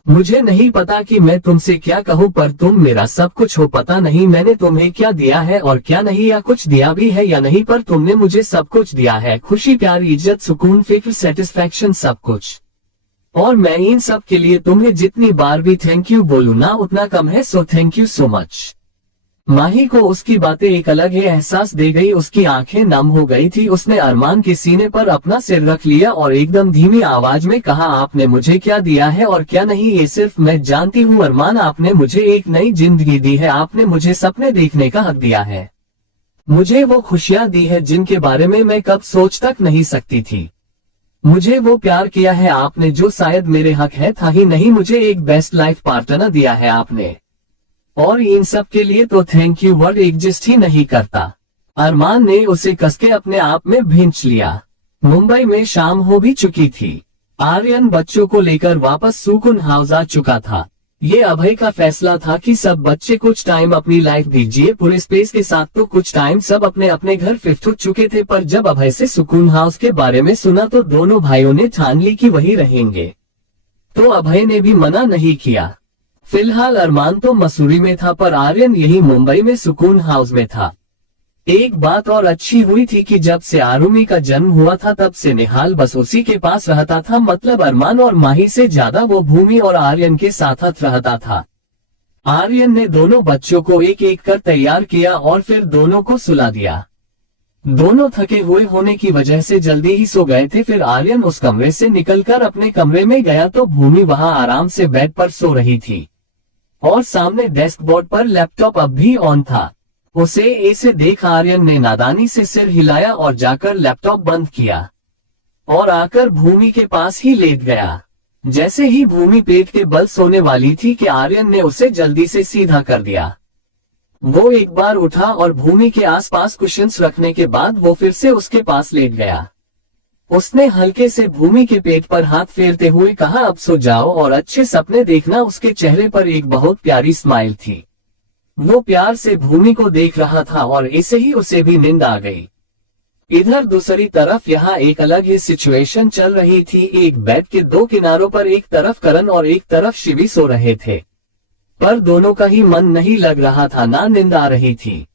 मुझे नहीं पता कि मैं तुमसे क्या कहूँ, पर तुम मेरा सब कुछ हो। पता नहीं मैंने तुम्हें क्या दिया है और क्या नहीं, या कुछ दिया भी है या नहीं, पर तुमने मुझे सब कुछ दिया है। खुशी, प्यार, इज्जत, सुकून, फिक्र, सेटिस्फैक्शन, सब कुछ। और मैं इन सब के लिए तुम्हें जितनी बार भी थैंक यू बोलूं ना उतना कम है, so thank you so much. Mahi को उसकी बातें एक अलग ही एहसास दे गई। उसकी आंखें नम हो गई थी। उसने अरमान के सीने पर अपना सिर रख लिया और एकदम धीमी आवाज में कहा, आपने मुझे क्या दिया है और क्या नहीं, ये सिर्फ मैं जानती हूँ। अरमान, आपने मुझे एक नई जिंदगी दी है। आपने मुझे सपने देखने का हक दिया है। मुझे वो खुशियाँ दी है जिनके बारे में मैं कब सोच तक नहीं सकती थी। मुझे वो प्यार किया है आपने जो शायद मेरे हक है था ही नहीं। मुझे एक बेस्ट लाइफ पार्टनर दिया है आपने, और इन सब के लिए तो थैंक यू वर्ड एग्जिस्ट ही नहीं करता। अरमान ने उसे कसके अपने आप में भींच लिया। मुंबई में शाम हो भी चुकी थी। आर्यन बच्चों को लेकर वापस सुकून हाउस आ चुका था। ये अभय का फैसला था कि सब बच्चे कुछ टाइम अपनी लाइफ दीजिए पूरे स्पेस के साथ, तो कुछ टाइम सब अपने अपने घर शिफ्ट हो चुके थे। पर जब अभय से सुकून हाउस के बारे में सुना तो दोनों भाइयों ने ठान ली कि वही रहेंगे, तो अभय ने भी मना नहीं किया। फिलहाल अरमान तो मसूरी में था पर आर्यन यही मुंबई में सुकून हाउस में था। एक बात और अच्छी हुई थी कि जब से आरुमी का जन्म हुआ था तब से निहाल बस उसी के पास रहता था। मतलब अरमान और माही से ज्यादा वो भूमि और आर्यन के साथ रहता था। आर्यन ने दोनों बच्चों को एक एक कर तैयार किया और फिर दोनों को सुला दिया। दोनों थके हुए होने की वजह से जल्दी ही सो गए थे। फिर आर्यन उस कमरे से निकलकर अपने कमरे में गया तो भूमि वहां आराम से बेड पर सो रही थी और सामने डेस्क बोर्ड पर लैपटॉप अब भी ऑन था। उसे ऐसे देख आर्यन ने नादानी से सिर हिलाया और जाकर लैपटॉप बंद किया और आकर भूमि के पास ही लेट गया। जैसे ही भूमि पेट के बल सोने वाली थी कि आर्यन ने उसे जल्दी से सीधा कर दिया। वो एक बार उठा और भूमि के आसपास कुशन्स रखने के बाद वो फिर से उसके पास लेट गया। उसने हल्के से भूमि के पेट पर हाथ फेरते हुए कहा, अब सो जाओ और अच्छे सपने देखना। उसके चेहरे पर एक बहुत प्यारी स्माइल थी। वो प्यार से भूमि को देख रहा था और ऐसे ही उसे भी नींद आ गई। इधर दूसरी तरफ यहाँ एक अलग ही सिचुएशन चल रही थी। एक बेड के दो किनारों पर एक तरफ करण और एक तरफ शिवी सो रहे थे, पर दोनों का ही मन नहीं लग रहा था, ना नींद आ रही थी।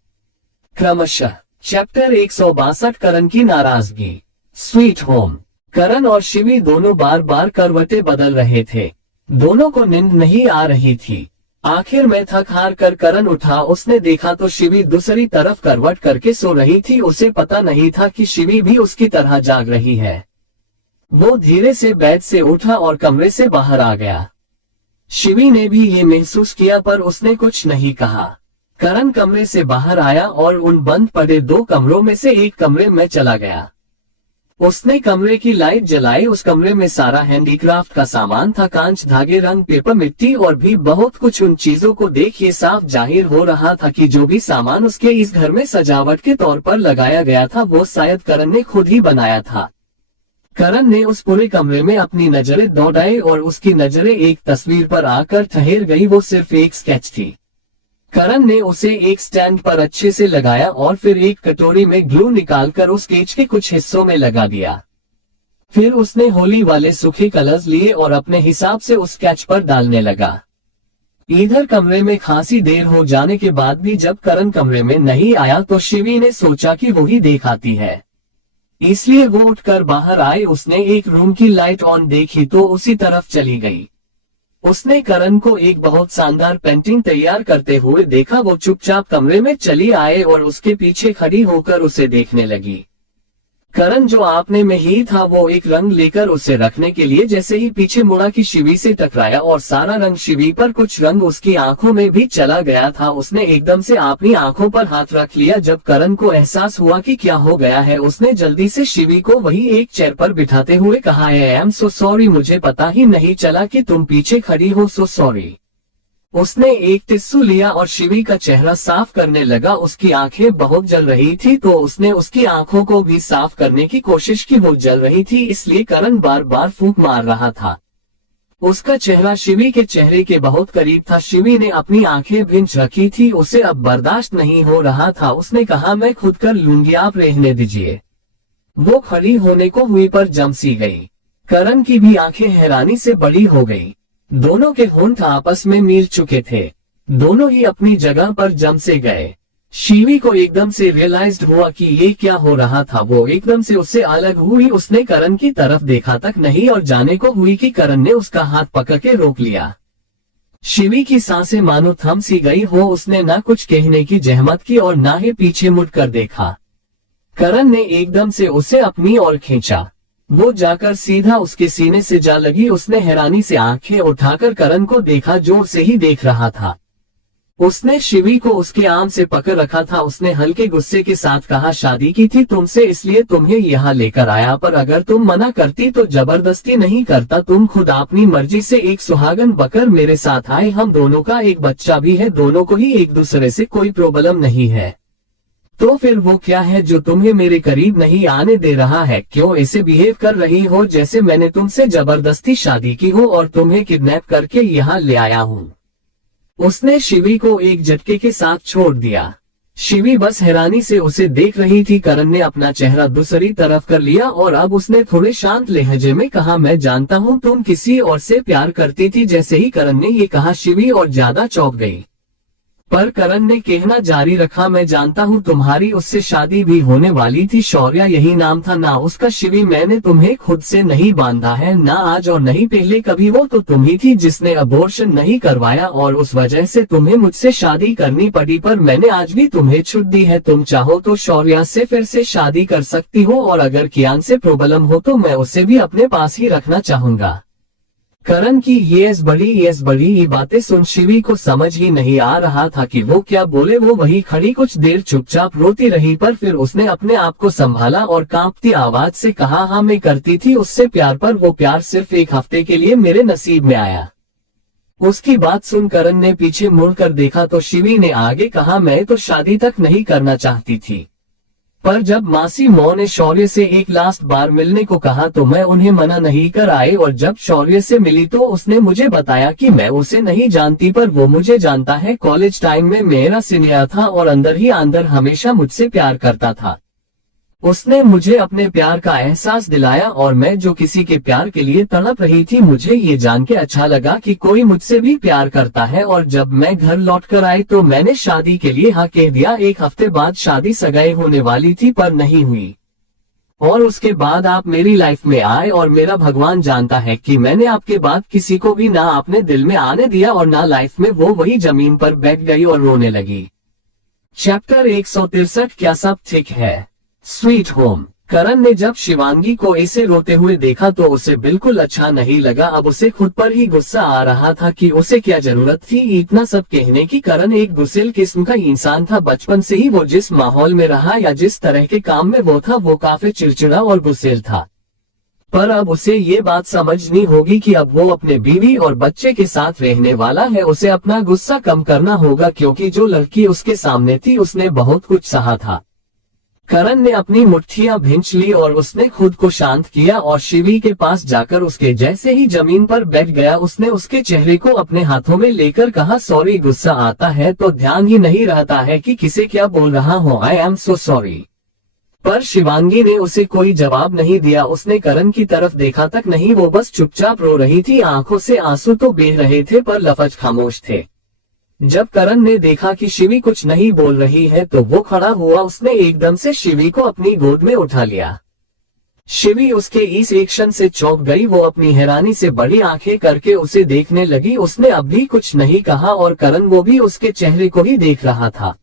क्रमशः चैप्टर 162 करण की नाराजगी। Sweet home. करण और शिवी दोनों बार बार करवटें बदल रहे थे। दोनों को नींद नहीं आ रही थी। आखिर में थक हार कर करण उठा। उसने देखा तो शिवी दूसरी तरफ करवट करके सो रही थी। उसे पता नहीं था कि शिवी भी उसकी तरह जाग रही है। वो धीरे से बेड से उठा और कमरे से बाहर आ गया। शिवी ने भी ये महसूस किया पर उसने कुछ नहीं कहा। करण कमरे से बाहर आया और उन बंद पड़े दो कमरों में से एक कमरे में चला गया। उसने कमरे की लाइट जलाई। उस कमरे में सारा हैंडीक्राफ्ट का सामान था, कांच, धागे, रंग, पेपर, मिट्टी और भी बहुत कुछ। उन चीजों को देख ये साफ जाहिर हो रहा था कि जो भी सामान उसके इस घर में सजावट के तौर पर लगाया गया था वो शायद करण ने खुद ही बनाया था। करण ने उस पूरे कमरे में अपनी नजरें दौड़ाई और उसकी नजरें एक तस्वीर पर आकर ठहर गई। वो सिर्फ एक स्केच थी। करण ने उसे एक स्टैंड पर अच्छे से लगाया और फिर एक कटोरी में ग्लू निकालकर उस स्केच के कुछ हिस्सों में लगा दिया। फिर उसने होली वाले सूखे कलर्स लिए और अपने हिसाब से उस स्केच पर डालने लगा। इधर कमरे में खासी देर हो जाने के बाद भी जब करण कमरे में नहीं आया तो शिवी ने सोचा कि वो ही देख आती है, इसलिए वो उठकर बाहर आई। उसने एक रूम की लाइट ऑन देखी तो उसी तरफ चली गई। उसने करण को एक बहुत शानदार पेंटिंग तैयार करते हुए देखा। वो चुपचाप कमरे में चली आए और उसके पीछे खड़ी होकर उसे देखने लगी। करण जो आपने में ही था वो एक रंग लेकर उसे रखने के लिए जैसे ही पीछे मुड़ा कि शिवी से टकराया और सारा रंग शिवी पर, कुछ रंग उसकी आंखों में भी चला गया था। उसने एकदम से अपनी आंखों पर हाथ रख लिया। जब करण को एहसास हुआ कि क्या हो गया है उसने जल्दी से शिवी को वही एक चेयर पर बिठाते हुए कहा, आई एम सो सॉरी, मुझे पता ही नहीं चला कि तुम पीछे खड़ी हो, सो सॉरी। उसने एक टिश्यू लिया और शिवी का चेहरा साफ करने लगा। उसकी आंखें बहुत जल रही थी तो उसने उसकी आंखों को भी साफ करने की कोशिश की। वो जल रही थी इसलिए करण बार बार फूंक मार रहा था। उसका चेहरा शिवी के चेहरे के बहुत करीब था। शिवी ने अपनी आंखें भींच रखी थी, उसे अब बर्दाश्त नहीं हो रहा था। उसने कहा, मैं खुद कर लूंगी, आप रहने दीजिए। वो खड़ी होने को हुई पर जम सी गई। करण की भी आंखें हैरानी से बड़ी हो गई। दोनों के होंठ आपस में मिल चुके थे, दोनों ही अपनी जगह पर जम से गए। शिवी को एकदम से रियलाइज्ड हुआ कि ये क्या हो रहा था। वो एकदम से उससे अलग हुई। उसने करण की तरफ देखा तक नहीं और जाने को हुई कि करण ने उसका हाथ पकड़ के रोक लिया। शिवी की सांसें मानो थम सी गई हो। उसने ना कुछ कहने की जहमत की और ना ही पीछे मुड़कर देखा। करण ने एकदम से उसे अपनी ओर खींचा। वो जाकर सीधा उसके सीने से जा लगी। उसने हैरानी से आंखें उठाकर करण को देखा जो उसे ही देख रहा था। उसने शिवी को उसके आर्म से पकड़ रखा था। उसने हल्के गुस्से के साथ कहा, शादी की थी तुमसे इसलिए तुम्हें यहाँ लेकर आया, पर अगर तुम मना करती तो जबरदस्ती नहीं करता। तुम खुद अपनी मर्जी से एक सुहागन बकर मेरे साथ आए। हम दोनों का एक बच्चा भी है, दोनों को ही एक दूसरे से कोई प्रॉब्लम नहीं है। तो फिर वो क्या है जो तुम्हें मेरे करीब नहीं आने दे रहा है? क्यों ऐसे बिहेव कर रही हो जैसे मैंने तुमसे जबरदस्ती शादी की हो और तुम्हें किडनैप करके यहाँ ले आया हूँ। उसने शिवी को एक झटके के साथ छोड़ दिया। शिवी बस हैरानी से उसे देख रही थी। करण ने अपना चेहरा दूसरी तरफ कर लिया और अब उसने थोड़े शांत लहजे में कहा, मैं जानता हूँ तुम किसी और से प्यार करती थी। जैसे ही करण ने ये कहा शिवी और ज्यादा चौंक गई, पर करण ने कहना जारी रखा, मैं जानता हूँ तुम्हारी उससे शादी भी होने वाली थी। शौर्या यही नाम था ना उसका? शिवी, मैंने तुम्हें खुद से नहीं बांधा है, ना आज और नहीं पहले कभी। वो तो तुम ही थी जिसने अबॉर्शन नहीं करवाया और उस वजह से तुम्हें मुझसे शादी करनी पड़ी, पर मैंने आज भी तुम्हें छूट दी है। तुम चाहो तो शौर्या से फिर से शादी कर सकती हो और अगर कियान से प्रॉब्लम हो तो मैं उसे भी अपने पास ही रखना चाहूंगा। करण की ये बड़ी ये बातें सुन शिवी को समझ ही नहीं आ रहा था कि वो क्या बोले। वो वही खड़ी कुछ देर चुपचाप रोती रही, पर फिर उसने अपने आप को संभाला और कांपती आवाज से कहा, हाँ मैं करती थी उससे प्यार, पर वो प्यार सिर्फ एक हफ्ते के लिए मेरे नसीब में आया। उसकी बात सुन करण ने पीछे मुड़कर देखा तो शिवी ने आगे कहा, मैं तो शादी तक नहीं करना चाहती थी, पर जब मासी मौ ने शौर्य से एक लास्ट बार मिलने को कहा तो मैं उन्हें मना नहीं कर आई। और जब शौर्य से मिली तो उसने मुझे बताया कि मैं उसे नहीं जानती पर वो मुझे जानता है। कॉलेज टाइम में मेरा सीनियर था और अंदर ही अंदर हमेशा मुझसे प्यार करता था। उसने मुझे अपने प्यार का एहसास दिलाया और मैं जो किसी के प्यार के लिए तड़प रही थी, मुझे ये जान के अच्छा लगा कि कोई मुझसे भी प्यार करता है। और जब मैं घर लौटकर आई तो मैंने शादी के लिए हाँ कह दिया। एक हफ्ते बाद शादी सगाई होने वाली थी पर नहीं हुई और उसके बाद आप मेरी लाइफ में आए और मेरा भगवान जानता है कि मैंने आपके बाद किसी को भी ना अपने दिल में आने दिया और ना लाइफ में। वो वही जमीन पर बैठ गई और रोने लगी। चैप्टर 163 क्या सब ठीक है? Sweet home. करण ने जब शिवांगी को ऐसे रोते हुए देखा तो उसे बिल्कुल अच्छा नहीं लगा। अब उसे खुद पर ही गुस्सा आ रहा था कि उसे क्या जरूरत थी इतना सब कहने की। करण एक गुस्सेल किस्म का इंसान था। बचपन से ही वो जिस माहौल में रहा या जिस तरह के काम में वो था वो काफी चिड़चिड़ा और गुस्सेल था। पर अब उसे ये बात समझनी होगी कि अब वो अपने बीवी और बच्चे के साथ रहने वाला है। उसे अपना गुस्सा कम करना होगा क्योंकि जो लड़की उसके सामने थी उसने बहुत कुछ सहा था। करण ने अपनी मुट्ठियां भींच ली और उसने खुद को शांत किया और शिवी के पास जाकर उसके जैसे ही जमीन पर बैठ गया उसने उसके चेहरे को अपने हाथों में लेकर कहा, सॉरी। गुस्सा आता है तो ध्यान ही नहीं रहता है कि किसे क्या बोल रहा हूँ। I am so sorry. पर शिवांगी ने उसे कोई जवाब नहीं दिया। उसने करण की तरफ देखा तक नहीं, वो बस चुपचाप रो रही थी। आंखों से आंसू तो बह रहे थे पर लफ्ज खामोश थे। जब करण ने देखा कि शिवी कुछ नहीं बोल रही है तो वो खड़ा हुआ। उसने एकदम से शिवी को अपनी गोद में उठा लिया। शिवी उसके इस एक्शन से चौंक गई। वो अपनी हैरानी से बड़ी आंखें करके उसे देखने लगी। उसने अब भी कुछ नहीं कहा और करण वो भी उसके चेहरे को ही देख रहा था।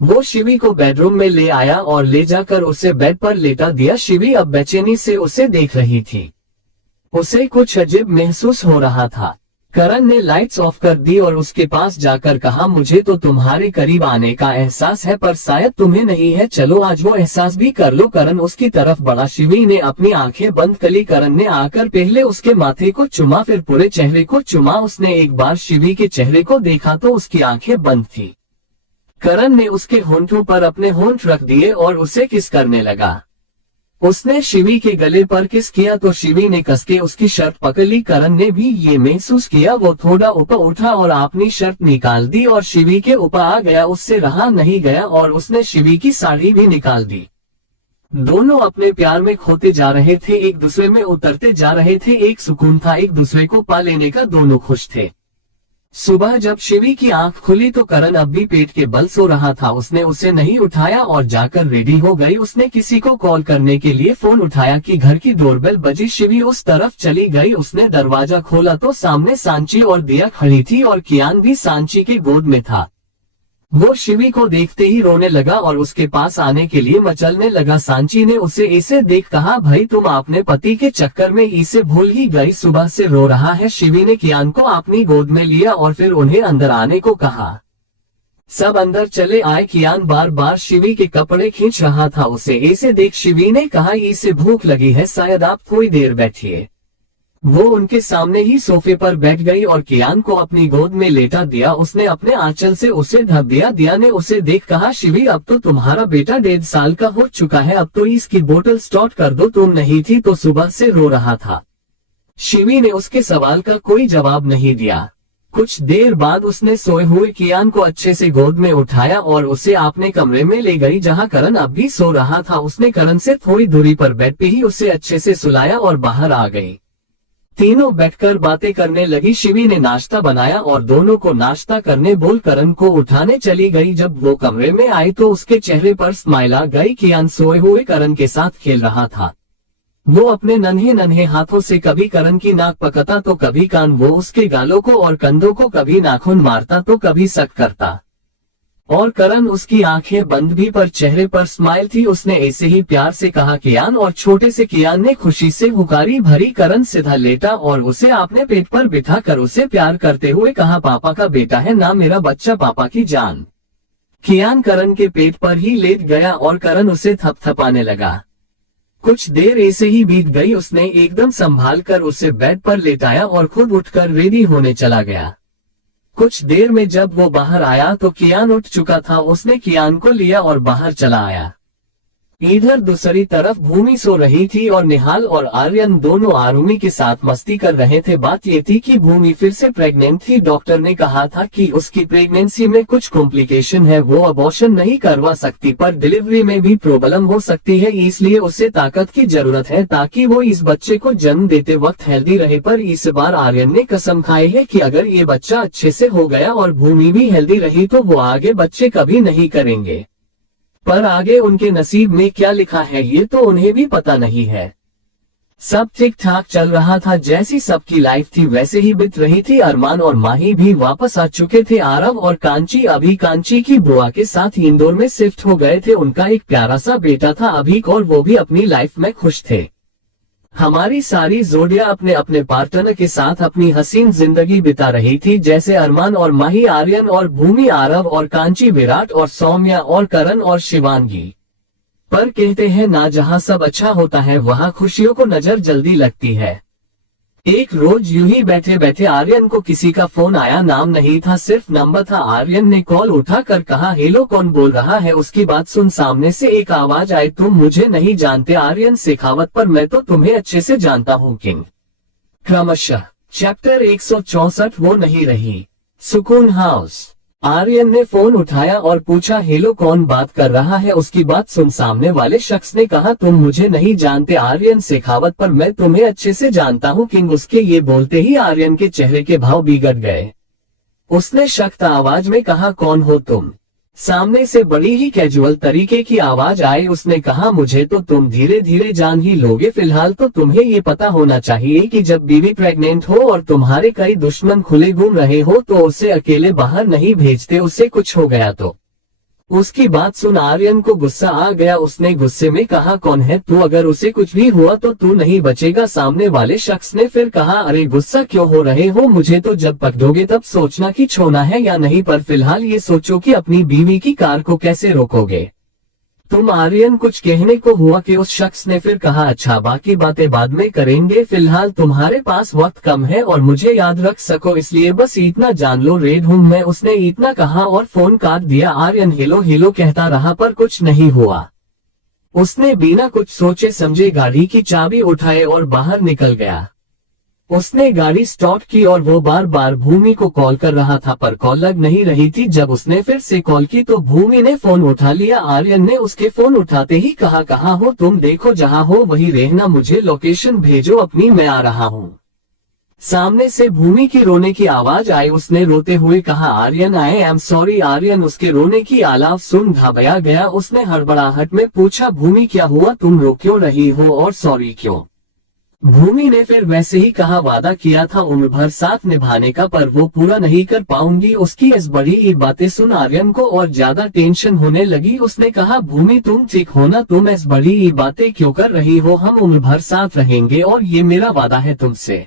वो शिवी को बेडरूम में ले आया और ले जाकर उसे बेड पर लेटा दिया। शिवी अब बेचैनी से उसे देख रही थी। उसे कुछ अजीब महसूस हो रहा था। करण ने लाइट्स ऑफ कर दी और उसके पास जाकर कहा, मुझे तो तुम्हारे करीब आने का एहसास है पर शायद तुम्हें नहीं है। चलो आज वो एहसास भी कर लो। करण उसकी तरफ बढ़ा। शिवी ने अपनी आंखें बंद कर ली। करण ने आकर पहले उसके माथे को चुमा फिर पूरे चेहरे को चुमा। उसने एक बार शिवी के चेहरे को देखा तो उसकी आंखें बंद थी। करण ने उसके होंठों पर अपने होंठ रख दिए और उसे किस करने लगा। उसने शिवी के गले पर किस किया तो शिवी ने कसके उसकी शर्ट पकड़ ली। करण ने भी ये महसूस किया। वो थोड़ा ऊपर उठा और अपनी शर्ट निकाल दी और शिवी के ऊपर आ गया। उससे रहा नहीं गया और उसने शिवी की साड़ी भी निकाल दी। दोनों अपने प्यार में खोते जा रहे थे, एक दूसरे में उतरते जा रहे थे। एक सुकून था एक दूसरे को पा लेने का। दोनों खुश थे। सुबह जब शिवी की आंख खुली तो करण अब भी पेट के बल सो रहा था। उसने उसे नहीं उठाया और जाकर रेडी हो गई। उसने किसी को कॉल करने के लिए फोन उठाया कि घर की डोरबेल बजी। शिवी उस तरफ चली गई। उसने दरवाजा खोला तो सामने सांची और दिया खड़ी थी और कियान भी सांची की गोद में था। वो शिवी को देखते ही रोने लगा और उसके पास आने के लिए मचलने लगा। सांची ने उसे ऐसे देख कहा, भाई तुम अपने पति के चक्कर में इसे भूल ही गई, सुबह से रो रहा है। शिवी ने कियान को अपनी गोद में लिया और फिर उन्हें अंदर आने को कहा। सब अंदर चले आए। कियान बार बार शिवी के कपड़े खींच रहा था। उसे ऐसे देख शिवी ने कहा, इसे भूख लगी है, शायद आप थोड़ी देर बैठिए। वो उनके सामने ही सोफे पर बैठ गई और कियान को अपनी गोद में लेटा दिया। उसने अपने आंचल से उसे ढक दिया। दिया ने उसे देख कहा, शिवी अब तो तुम्हारा बेटा 1.5 साल का हो चुका है, अब तो इसकी बोतल स्टार्ट कर दो। तुम नहीं थी तो सुबह से रो रहा था। शिवी ने उसके सवाल का कोई जवाब नहीं दिया। कुछ देर बाद उसने सोए हुए कियान को अच्छे से गोद में उठाया और उसे अपने कमरे में ले गई जहां करण अब भी सो रहा था। उसने करण से थोड़ी दूरी पर बेड पे ही उसे अच्छे से सुलाया और बाहर आ गई। तीनों बैठकर बातें करने लगी। शिवी ने नाश्ता बनाया और दोनों को नाश्ता करने बोल करण को उठाने चली गई। जब वो कमरे में आई तो उसके चेहरे पर स्माइल आ गई। कियान सोए हुए करण के साथ खेल रहा था। वो अपने नन्हे नन्हे हाथों से कभी करण की नाक पकड़ता तो कभी कान, वो उसके गालों को और कंधों को कभी नाखून मारता तो कभी सक करता। और करण उसकी आंखें बंद भी पर चेहरे पर स्माइल थी। उसने ऐसे ही प्यार से कहा, कियान। और छोटे से कियान ने खुशी से हुकारी भरी। करण सीधा लेटा और उसे अपने पेट पर बिठा कर उसे प्यार करते हुए कहा, पापा का बेटा है ना मेरा बच्चा, पापा की जान। कियान करण के पेट पर ही लेट गया और करण उसे थपथपाने लगा। कुछ देर ऐसे ही बीत गई। उसने एकदम संभाल कर उसे बेड पर लेटाया और खुद उठकर रेडी होने चला गया। कुछ देर में जब वो बाहर आया तो कियान उठ चुका था। उसने कियान को लिया और बाहर चला आया। इधर दूसरी तरफ भूमि सो रही थी और निहाल और आर्यन दोनों आरुमि के साथ मस्ती कर रहे थे। बात ये थी कि भूमि फिर से प्रेग्नेंट थी। डॉक्टर ने कहा था कि उसकी प्रेगनेंसी में कुछ कॉम्प्लिकेशन है, वो अबॉर्शन नहीं करवा सकती पर डिलीवरी में भी प्रॉब्लम हो सकती है, इसलिए उसे ताकत की जरूरत है ताकि वो इस बच्चे को जन्म देते वक्त हेल्दी रहे। पर इस बार आर्यन ने कसम खाई है कि अगर ये बच्चा अच्छे से हो गया और भूमि भी हेल्दी रही तो वो आगे बच्चे कभी नहीं करेंगे। पर आगे उनके नसीब में क्या लिखा है ये तो उन्हें भी पता नहीं है। सब ठीक ठाक चल रहा था, जैसी सबकी लाइफ थी वैसे ही बीत रही थी। अरमान और माही भी वापस आ चुके थे। आरव और कांची अभी कांची की बुआ के साथ इंदौर में शिफ्ट हो गए थे। उनका एक प्यारा सा बेटा था अभीक, और वो भी अपनी लाइफ में खुश थे। हमारी सारी जोड़ियां अपने अपने पार्टनर के साथ अपनी हसीन जिंदगी बिता रही थी, जैसे अरमान और माही, आर्यन और भूमि, आरव और कांची, विराट और सौम्या और करण और शिवांगी। पर कहते हैं ना, जहाँ सब अच्छा होता है वहाँ खुशियों को नजर जल्दी लगती है। एक रोज यूं ही बैठे बैठे आर्यन को किसी का फोन आया। नाम नहीं था, सिर्फ नंबर था। आर्यन ने कॉल उठाकर कहा, हेलो, कौन बोल रहा है? उसकी बात सुन सामने से एक आवाज आई, तुम मुझे नहीं जानते आर्यन शेखावत, पर मैं तो तुम्हें अच्छे से जानता हूँ किंग। क्रमशः चैप्टर 164 वो नहीं रही। सुकून हाउस। आर्यन ने फोन उठाया और पूछा, हेलो, कौन बात कर रहा है? उसकी बात सुन सामने वाले शख्स ने कहा, तुम मुझे नहीं जानते आर्यन शेखावत, पर मैं तुम्हें अच्छे से जानता हूँ किंग। उसके ये बोलते ही आर्यन के चेहरे के भाव बिगड़ गए। उसने सख्त आवाज में कहा, कौन हो तुम? सामने से बड़ी ही कैजुअल तरीके की आवाज आई। उसने कहा, मुझे तो तुम धीरे धीरे जान ही लोगे। फिलहाल तो तुम्हें ये पता होना चाहिए कि जब बीवी प्रेग्नेंट हो और तुम्हारे कई दुश्मन खुले घूम रहे हो तो उसे अकेले बाहर नहीं भेजते, उससे कुछ हो गया तो। उसकी बात सुन आर्यन को गुस्सा आ गया। उसने गुस्से में कहा, कौन है तू? अगर उसे कुछ भी हुआ तो तू नहीं बचेगा। सामने वाले शख्स ने फिर कहा, अरे गुस्सा क्यों हो रहे हो? मुझे तो जब पकड़ोगे तब सोचना कि छोड़ना है या नहीं, पर फिलहाल ये सोचो कि अपनी बीवी की कार को कैसे रोकोगे तुम। आर्यन कुछ कहने को हुआ कि उस शख्स ने फिर कहा, अच्छा, बाकी बातें बाद में करेंगे, फिलहाल तुम्हारे पास वक्त कम है और मुझे याद रख सको इसलिए बस इतना जान लो, रेड हूं मैं। उसने इतना कहा और फोन काट दिया। आर्यन हेलो हेलो कहता रहा पर कुछ नहीं हुआ। उसने बिना कुछ सोचे समझे गाड़ी की चाबी उठाए और बाहर निकल गया। उसने गाड़ी स्टार्ट की और वो बार बार भूमि को कॉल कर रहा था पर कॉल लग नहीं रही थी। जब उसने फिर से कॉल की तो भूमि ने फोन उठा लिया। आर्यन ने उसके फोन उठाते ही कहा, कहाँ हो तुम? देखो जहाँ हो वही रहना, मुझे लोकेशन भेजो अपनी, मैं आ रहा हूँ। सामने से भूमि की रोने की आवाज आई। उसने रोते हुए कहा, Aryan I am sorry. Aryan उसके रोने की आलाप सुन घबरा गया। उसने हड़बड़ाहट में पूछा, भूमि क्या हुआ? तुम रो क्यों रही हो और सॉरी क्यों? भूमि ने फिर वैसे ही कहा, वादा किया था उम्र भर साथ निभाने का, पर वो पूरा नहीं कर पाऊंगी। उसकी इस बड़ी ही बातें सुन आर्यन को और ज्यादा टेंशन होने लगी। उसने कहा, भूमि तुम ठीक हो ना? तुम इस बड़ी ही बातें क्यों कर रही हो? हम उम्र भर साथ रहेंगे और ये मेरा वादा है तुमसे।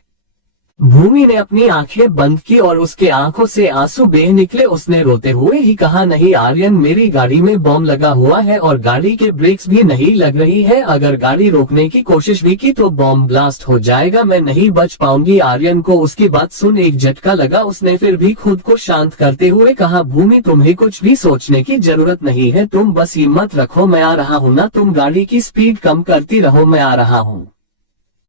भूमि ने अपनी आंखें बंद की और उसके आंखों से आंसू बह निकले। उसने रोते हुए ही कहा, नहीं आर्यन, मेरी गाड़ी में बॉम्ब लगा हुआ है और गाड़ी के ब्रेक्स भी नहीं लग रही है। अगर गाड़ी रोकने की कोशिश भी की तो बॉम्ब ब्लास्ट हो जाएगा, मैं नहीं बच पाऊंगी। आर्यन को उसकी बात सुन एक झटका लगा। उसने फिर भी खुद को शांत करते हुए कहा, भूमि तुम्हें कुछ भी सोचने की जरूरत नहीं है, तुम बस हिम्मत रखो, मैं आ रहा हूँ ना। तुम गाड़ी की स्पीड कम करती रहो, मैं आ रहा हूँ।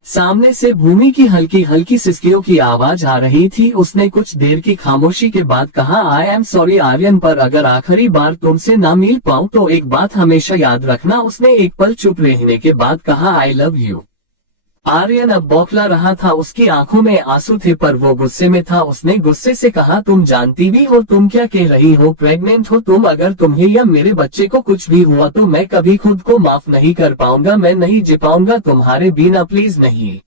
सामने से भूमि की हल्की हल्की सिसकियों की आवाज आ रही थी। उसने कुछ देर की खामोशी के बाद कहा, आई एम सॉरी आर्यन, पर अगर आखिरी बार तुमसे ना मिल पाऊं तो एक बात हमेशा याद रखना। उसने एक पल चुप रहने के बाद कहा, आई लव यू। आर्यन अब बौखला रहा था। उसकी आंखों में आंसू थे पर वो गुस्से में था। उसने गुस्से से कहा, तुम जानती भी हो तुम क्या कह रही हो? प्रेग्नेंट हो तुम, अगर तुम्हें या मेरे बच्चे को कुछ भी हुआ तो मैं कभी खुद को माफ नहीं कर पाऊंगा, मैं नहीं जी पाऊंगा तुम्हारे बिना, प्लीज नहीं।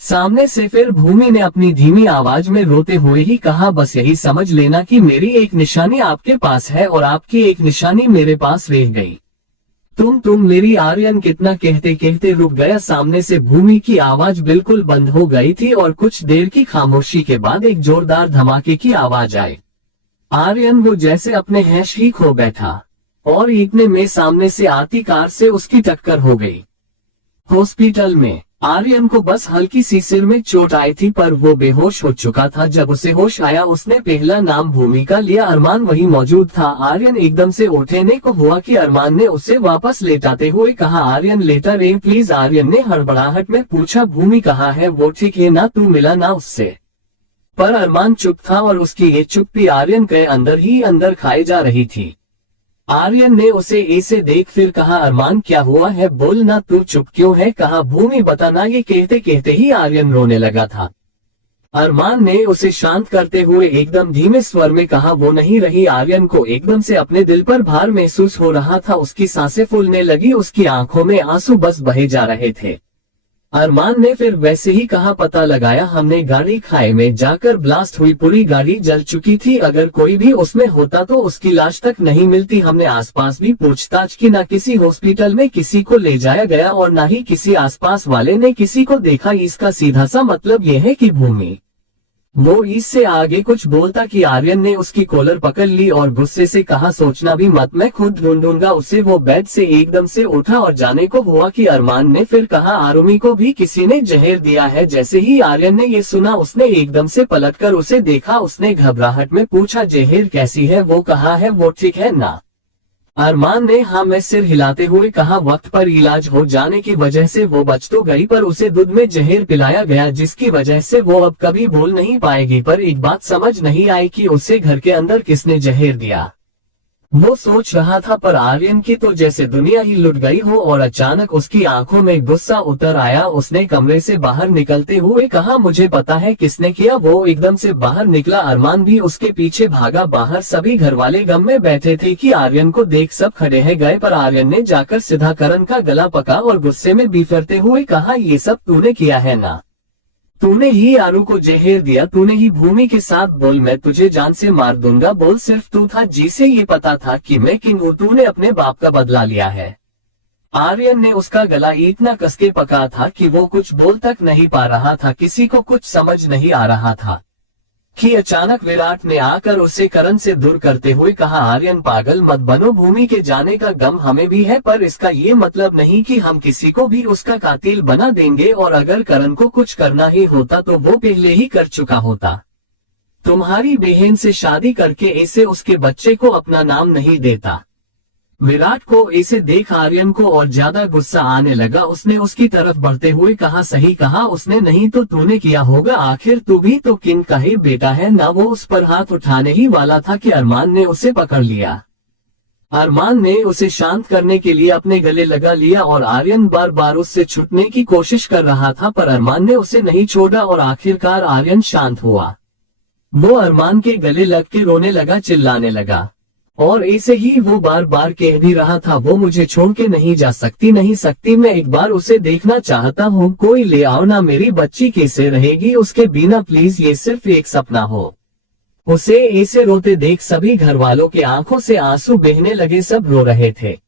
सामने से फिर भूमि ने अपनी धीमी आवाज में रोते हुए ही कहा, बस यही समझ लेना कि मेरी एक निशानी आपके पास है और आपकी एक निशानी मेरे पास रह गई। तुम मेरी। आर्यन कितना कहते कहते रुक गया। सामने से भूमि की आवाज बिल्कुल बंद हो गई थी और कुछ देर की खामोशी के बाद एक जोरदार धमाके की आवाज आई। आर्यन वो जैसे अपने होश ही खो बैठा और इतने में सामने से आती कार से उसकी टक्कर हो गई। हॉस्पिटल में आर्यन को बस हल्की सी सिर में चोट आई थी पर वो बेहोश हो चुका था। जब उसे होश आया उसने पहला नाम भूमि का लिया। अरमान वही मौजूद था। आर्यन एकदम से उठने को हुआ कि अरमान ने उसे वापस लेटाते हुए कहा, आर्यन लेटा रहे प्लीज। आर्यन ने हड़बड़ाहट में पूछा, भूमि कहाँ है? वो ठीक है ना? तू मिला ना उससे? पर अरमान चुप था और उसकी ये चुप्पी आर्यन के अंदर ही अंदर खाई जा रही थी। आर्यन ने उसे ऐसे देख फिर कहा, अरमान क्या हुआ है? बोल ना, तू चुप क्यों है? कहा, भूमि बताना। ये कहते कहते ही आर्यन रोने लगा था। अरमान ने उसे शांत करते हुए एकदम धीमे स्वर में कहा, वो नहीं रही। आर्यन को एकदम से अपने दिल पर भार महसूस हो रहा था। उसकी सांसें फूलने लगी, उसकी आंखों में आंसू बस बहे जा रहे थे। अरमान ने फिर वैसे ही कहा, पता लगाया हमने, गाड़ी खाई में जाकर ब्लास्ट हुई, पूरी गाड़ी जल चुकी थी, अगर कोई भी उसमें होता तो उसकी लाश तक नहीं मिलती। हमने आसपास भी पूछताछ की, न किसी हॉस्पिटल में किसी को ले जाया गया और न ही किसी आसपास वाले ने किसी को देखा। इसका सीधा सा मतलब यह है कि भूमि। वो इससे आगे कुछ बोलता कि आर्यन ने उसकी कॉलर पकड़ ली और गुस्से से कहा, सोचना भी मत, मैं खुद ढूंढूंगा उसे। वो बेड से एकदम से उठा और जाने को हुआ कि अरमान ने फिर कहा, आरुमि को भी किसी ने जहर दिया है। जैसे ही आर्यन ने ये सुना उसने एकदम से पलटकर उसे देखा। उसने घबराहट में पूछा, जहर कैसी है? वो कहा है वो ठीक है ना? अरमान ने हाँ में सिर हिलाते हुए कहा, वक्त पर इलाज हो जाने की वजह से वो बच तो गई, पर उसे दूध में जहर पिलाया गया जिसकी वजह से वो अब कभी बोल नहीं पाएगी। पर एक बात समझ नहीं आई कि उसे घर के अंदर किसने जहर दिया। वो सोच रहा था, पर आर्यन की तो जैसे दुनिया ही लुट गई हो और अचानक उसकी आंखों में गुस्सा उतर आया। उसने कमरे से बाहर निकलते हुए कहा, मुझे पता है किसने किया। वो एकदम से बाहर निकला, अरमान भी उसके पीछे भागा बाहर। सभी घर वाले गम में बैठे थे कि आर्यन को देख सब खड़े है गए, पर आर्यन ने जाकर सीधा करण का गला पकड़ा और गुस्से में बिफरते हुए कहा, ये सब तूने किया है ना? तूने ही आरू को जहर दिया, तूने ही भूमि के साथ। बोल, मैं तुझे जान से मार दूंगा। बोल, सिर्फ तू था जिसे ये पता था कि मैं किंग हूँ। तूने अपने बाप का बदला लिया है। आर्यन ने उसका गला इतना कसके पकड़ा था कि वो कुछ बोल तक नहीं पा रहा था। किसी को कुछ समझ नहीं आ रहा था कि अचानक विराट ने आकर उसे करण से दूर करते हुए कहा, आर्यन पागल मत बनो, भूमि के जाने का गम हमें भी है, पर इसका ये मतलब नहीं कि हम किसी को भी उसका कातिल बना देंगे। और अगर करण को कुछ करना ही होता तो वो पहले ही कर चुका होता। तुम्हारी बहन से शादी करके ऐसे उसके बच्चे को अपना नाम नहीं देता। विराट को ऐसे देख आर्यन को और ज्यादा गुस्सा आने लगा। उसने उसकी तरफ बढ़ते हुए कहा, सही कहा उसने, नहीं तो तूने किया होगा। आखिर तू भी तो किंग का ही बेटा है ना? वो उस पर हाथ उठाने ही वाला था कि अरमान ने उसे पकड़ लिया। अरमान ने उसे शांत करने के लिए अपने गले लगा लिया और आर्यन बार बार उससे छूटने की कोशिश कर रहा था, पर अरमान ने उसे नहीं छोड़ा और आखिरकार आर्यन शांत हुआ। वो अरमान के गले लग के रोने लगा, चिल्लाने लगा और ऐसे ही वो बार बार कह भी रहा था, वो मुझे छोड़ के नहीं जा सकती, नहीं सकती, मैं एक बार उसे देखना चाहता हूँ, कोई ले आओ ना, मेरी बच्ची कैसे रहेगी उसके बिना, प्लीज ये सिर्फ एक सपना हो। उसे ऐसे रोते देख सभी घर वालों के आंखों से आंसू बहने लगे। सब रो रहे थे।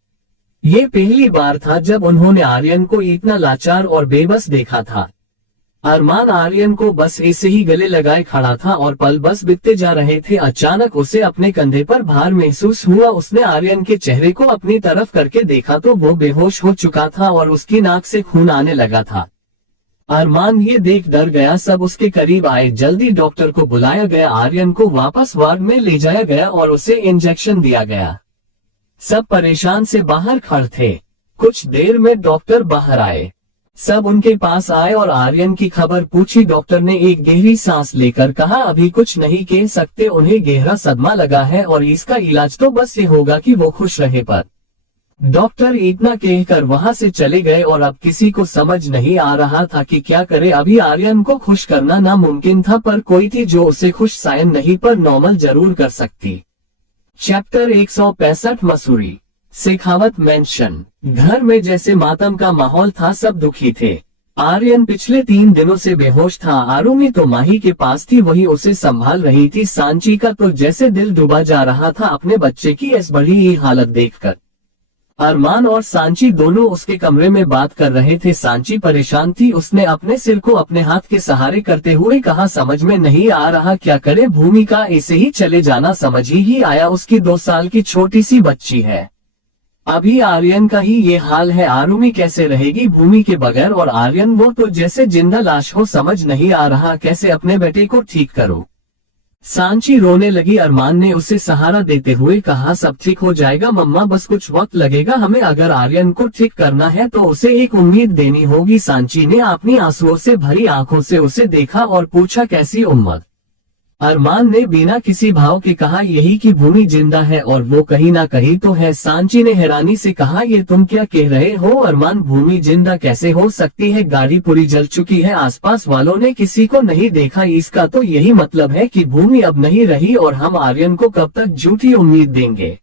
ये पहली बार था जब उन्होंने आर्यन को इतना लाचार और बेबस देखा था। अरमान आर्यन को बस ऐसे ही गले लगाए खड़ा था और पल बस बीतते जा रहे थे। अचानक उसे अपने कंधे पर भार महसूस हुआ। उसने आर्यन के चेहरे को अपनी तरफ करके देखा तो वो बेहोश हो चुका था और उसकी नाक से खून आने लगा था। अरमान ये देख डर गया। सब उसके करीब आए। जल्दी डॉक्टर को बुलाया गया। आर्यन को वापस वार्ड में ले जाया गया और उसे इंजेक्शन दिया गया। सब परेशान से बाहर खड़े थे। कुछ देर में डॉक्टर बाहर आए। सब उनके पास आए और आर्यन की खबर पूछी। डॉक्टर ने एक गहरी सांस लेकर कहा, अभी कुछ नहीं कह सकते, उन्हें गहरा सदमा लगा है और इसका इलाज तो बस ये होगा कि वो खुश रहे। पर डॉक्टर इतना कहकर वहां से चले गए और अब किसी को समझ नहीं आ रहा था कि क्या करे। अभी आर्यन को खुश करना नामुमकिन था, पर कोई थी जो उसे खुश शायद नहीं पर नॉर्मल जरूर कर सकती। Chapter 165 Mussoorie Shekhawat mention. घर में जैसे मातम का माहौल था। सब दुखी थे। आर्यन पिछले 3 दिनों से बेहोश था। आरुमि तो माही के पास थी, वही उसे संभाल रही थी। सांची का तो जैसे दिल डूबा जा रहा था अपने बच्चे की इस बड़ी ही हालत देखकर। अरमान और सांची दोनों उसके कमरे में बात कर रहे थे। सांची परेशान थी। उसने अपने सिर को अपने हाथ के सहारे करते हुए कहा, समझ में नहीं आ रहा क्या करे, भूमि का ऐसे ही चले जाना समझ ही आया। उसकी 2 साल की छोटी सी बच्ची है। अभी आर्यन का ही ये हाल है। आरुमि कैसे रहेगी भूमि के बगैर, और आर्यन वो तो जैसे जिंदा लाश हो। समझ नहीं आ रहा कैसे अपने बेटे को ठीक करो। सांची रोने लगी। अरमान ने उसे सहारा देते हुए कहा, सब ठीक हो जाएगा मम्मा, बस कुछ वक्त लगेगा हमें। अगर आर्यन को ठीक करना है तो उसे एक उम्मीद देनी होगी। सांची ने अपनी आंसुओं से भरी आंखों से उसे देखा और पूछा, कैसी उम्मीद? अरमान ने बिना किसी भाव के कहा, यही कि भूमि जिंदा है और वो कहीं ना कहीं तो है। सांची ने हैरानी से कहा, ये तुम क्या कह रहे हो अरमान, भूमि जिंदा कैसे हो सकती है? गाड़ी पूरी जल चुकी है, आसपास वालों ने किसी को नहीं देखा। इसका तो यही मतलब है कि भूमि अब नहीं रही और हम आर्यन को कब तक झूठी उम्मीद देंगे?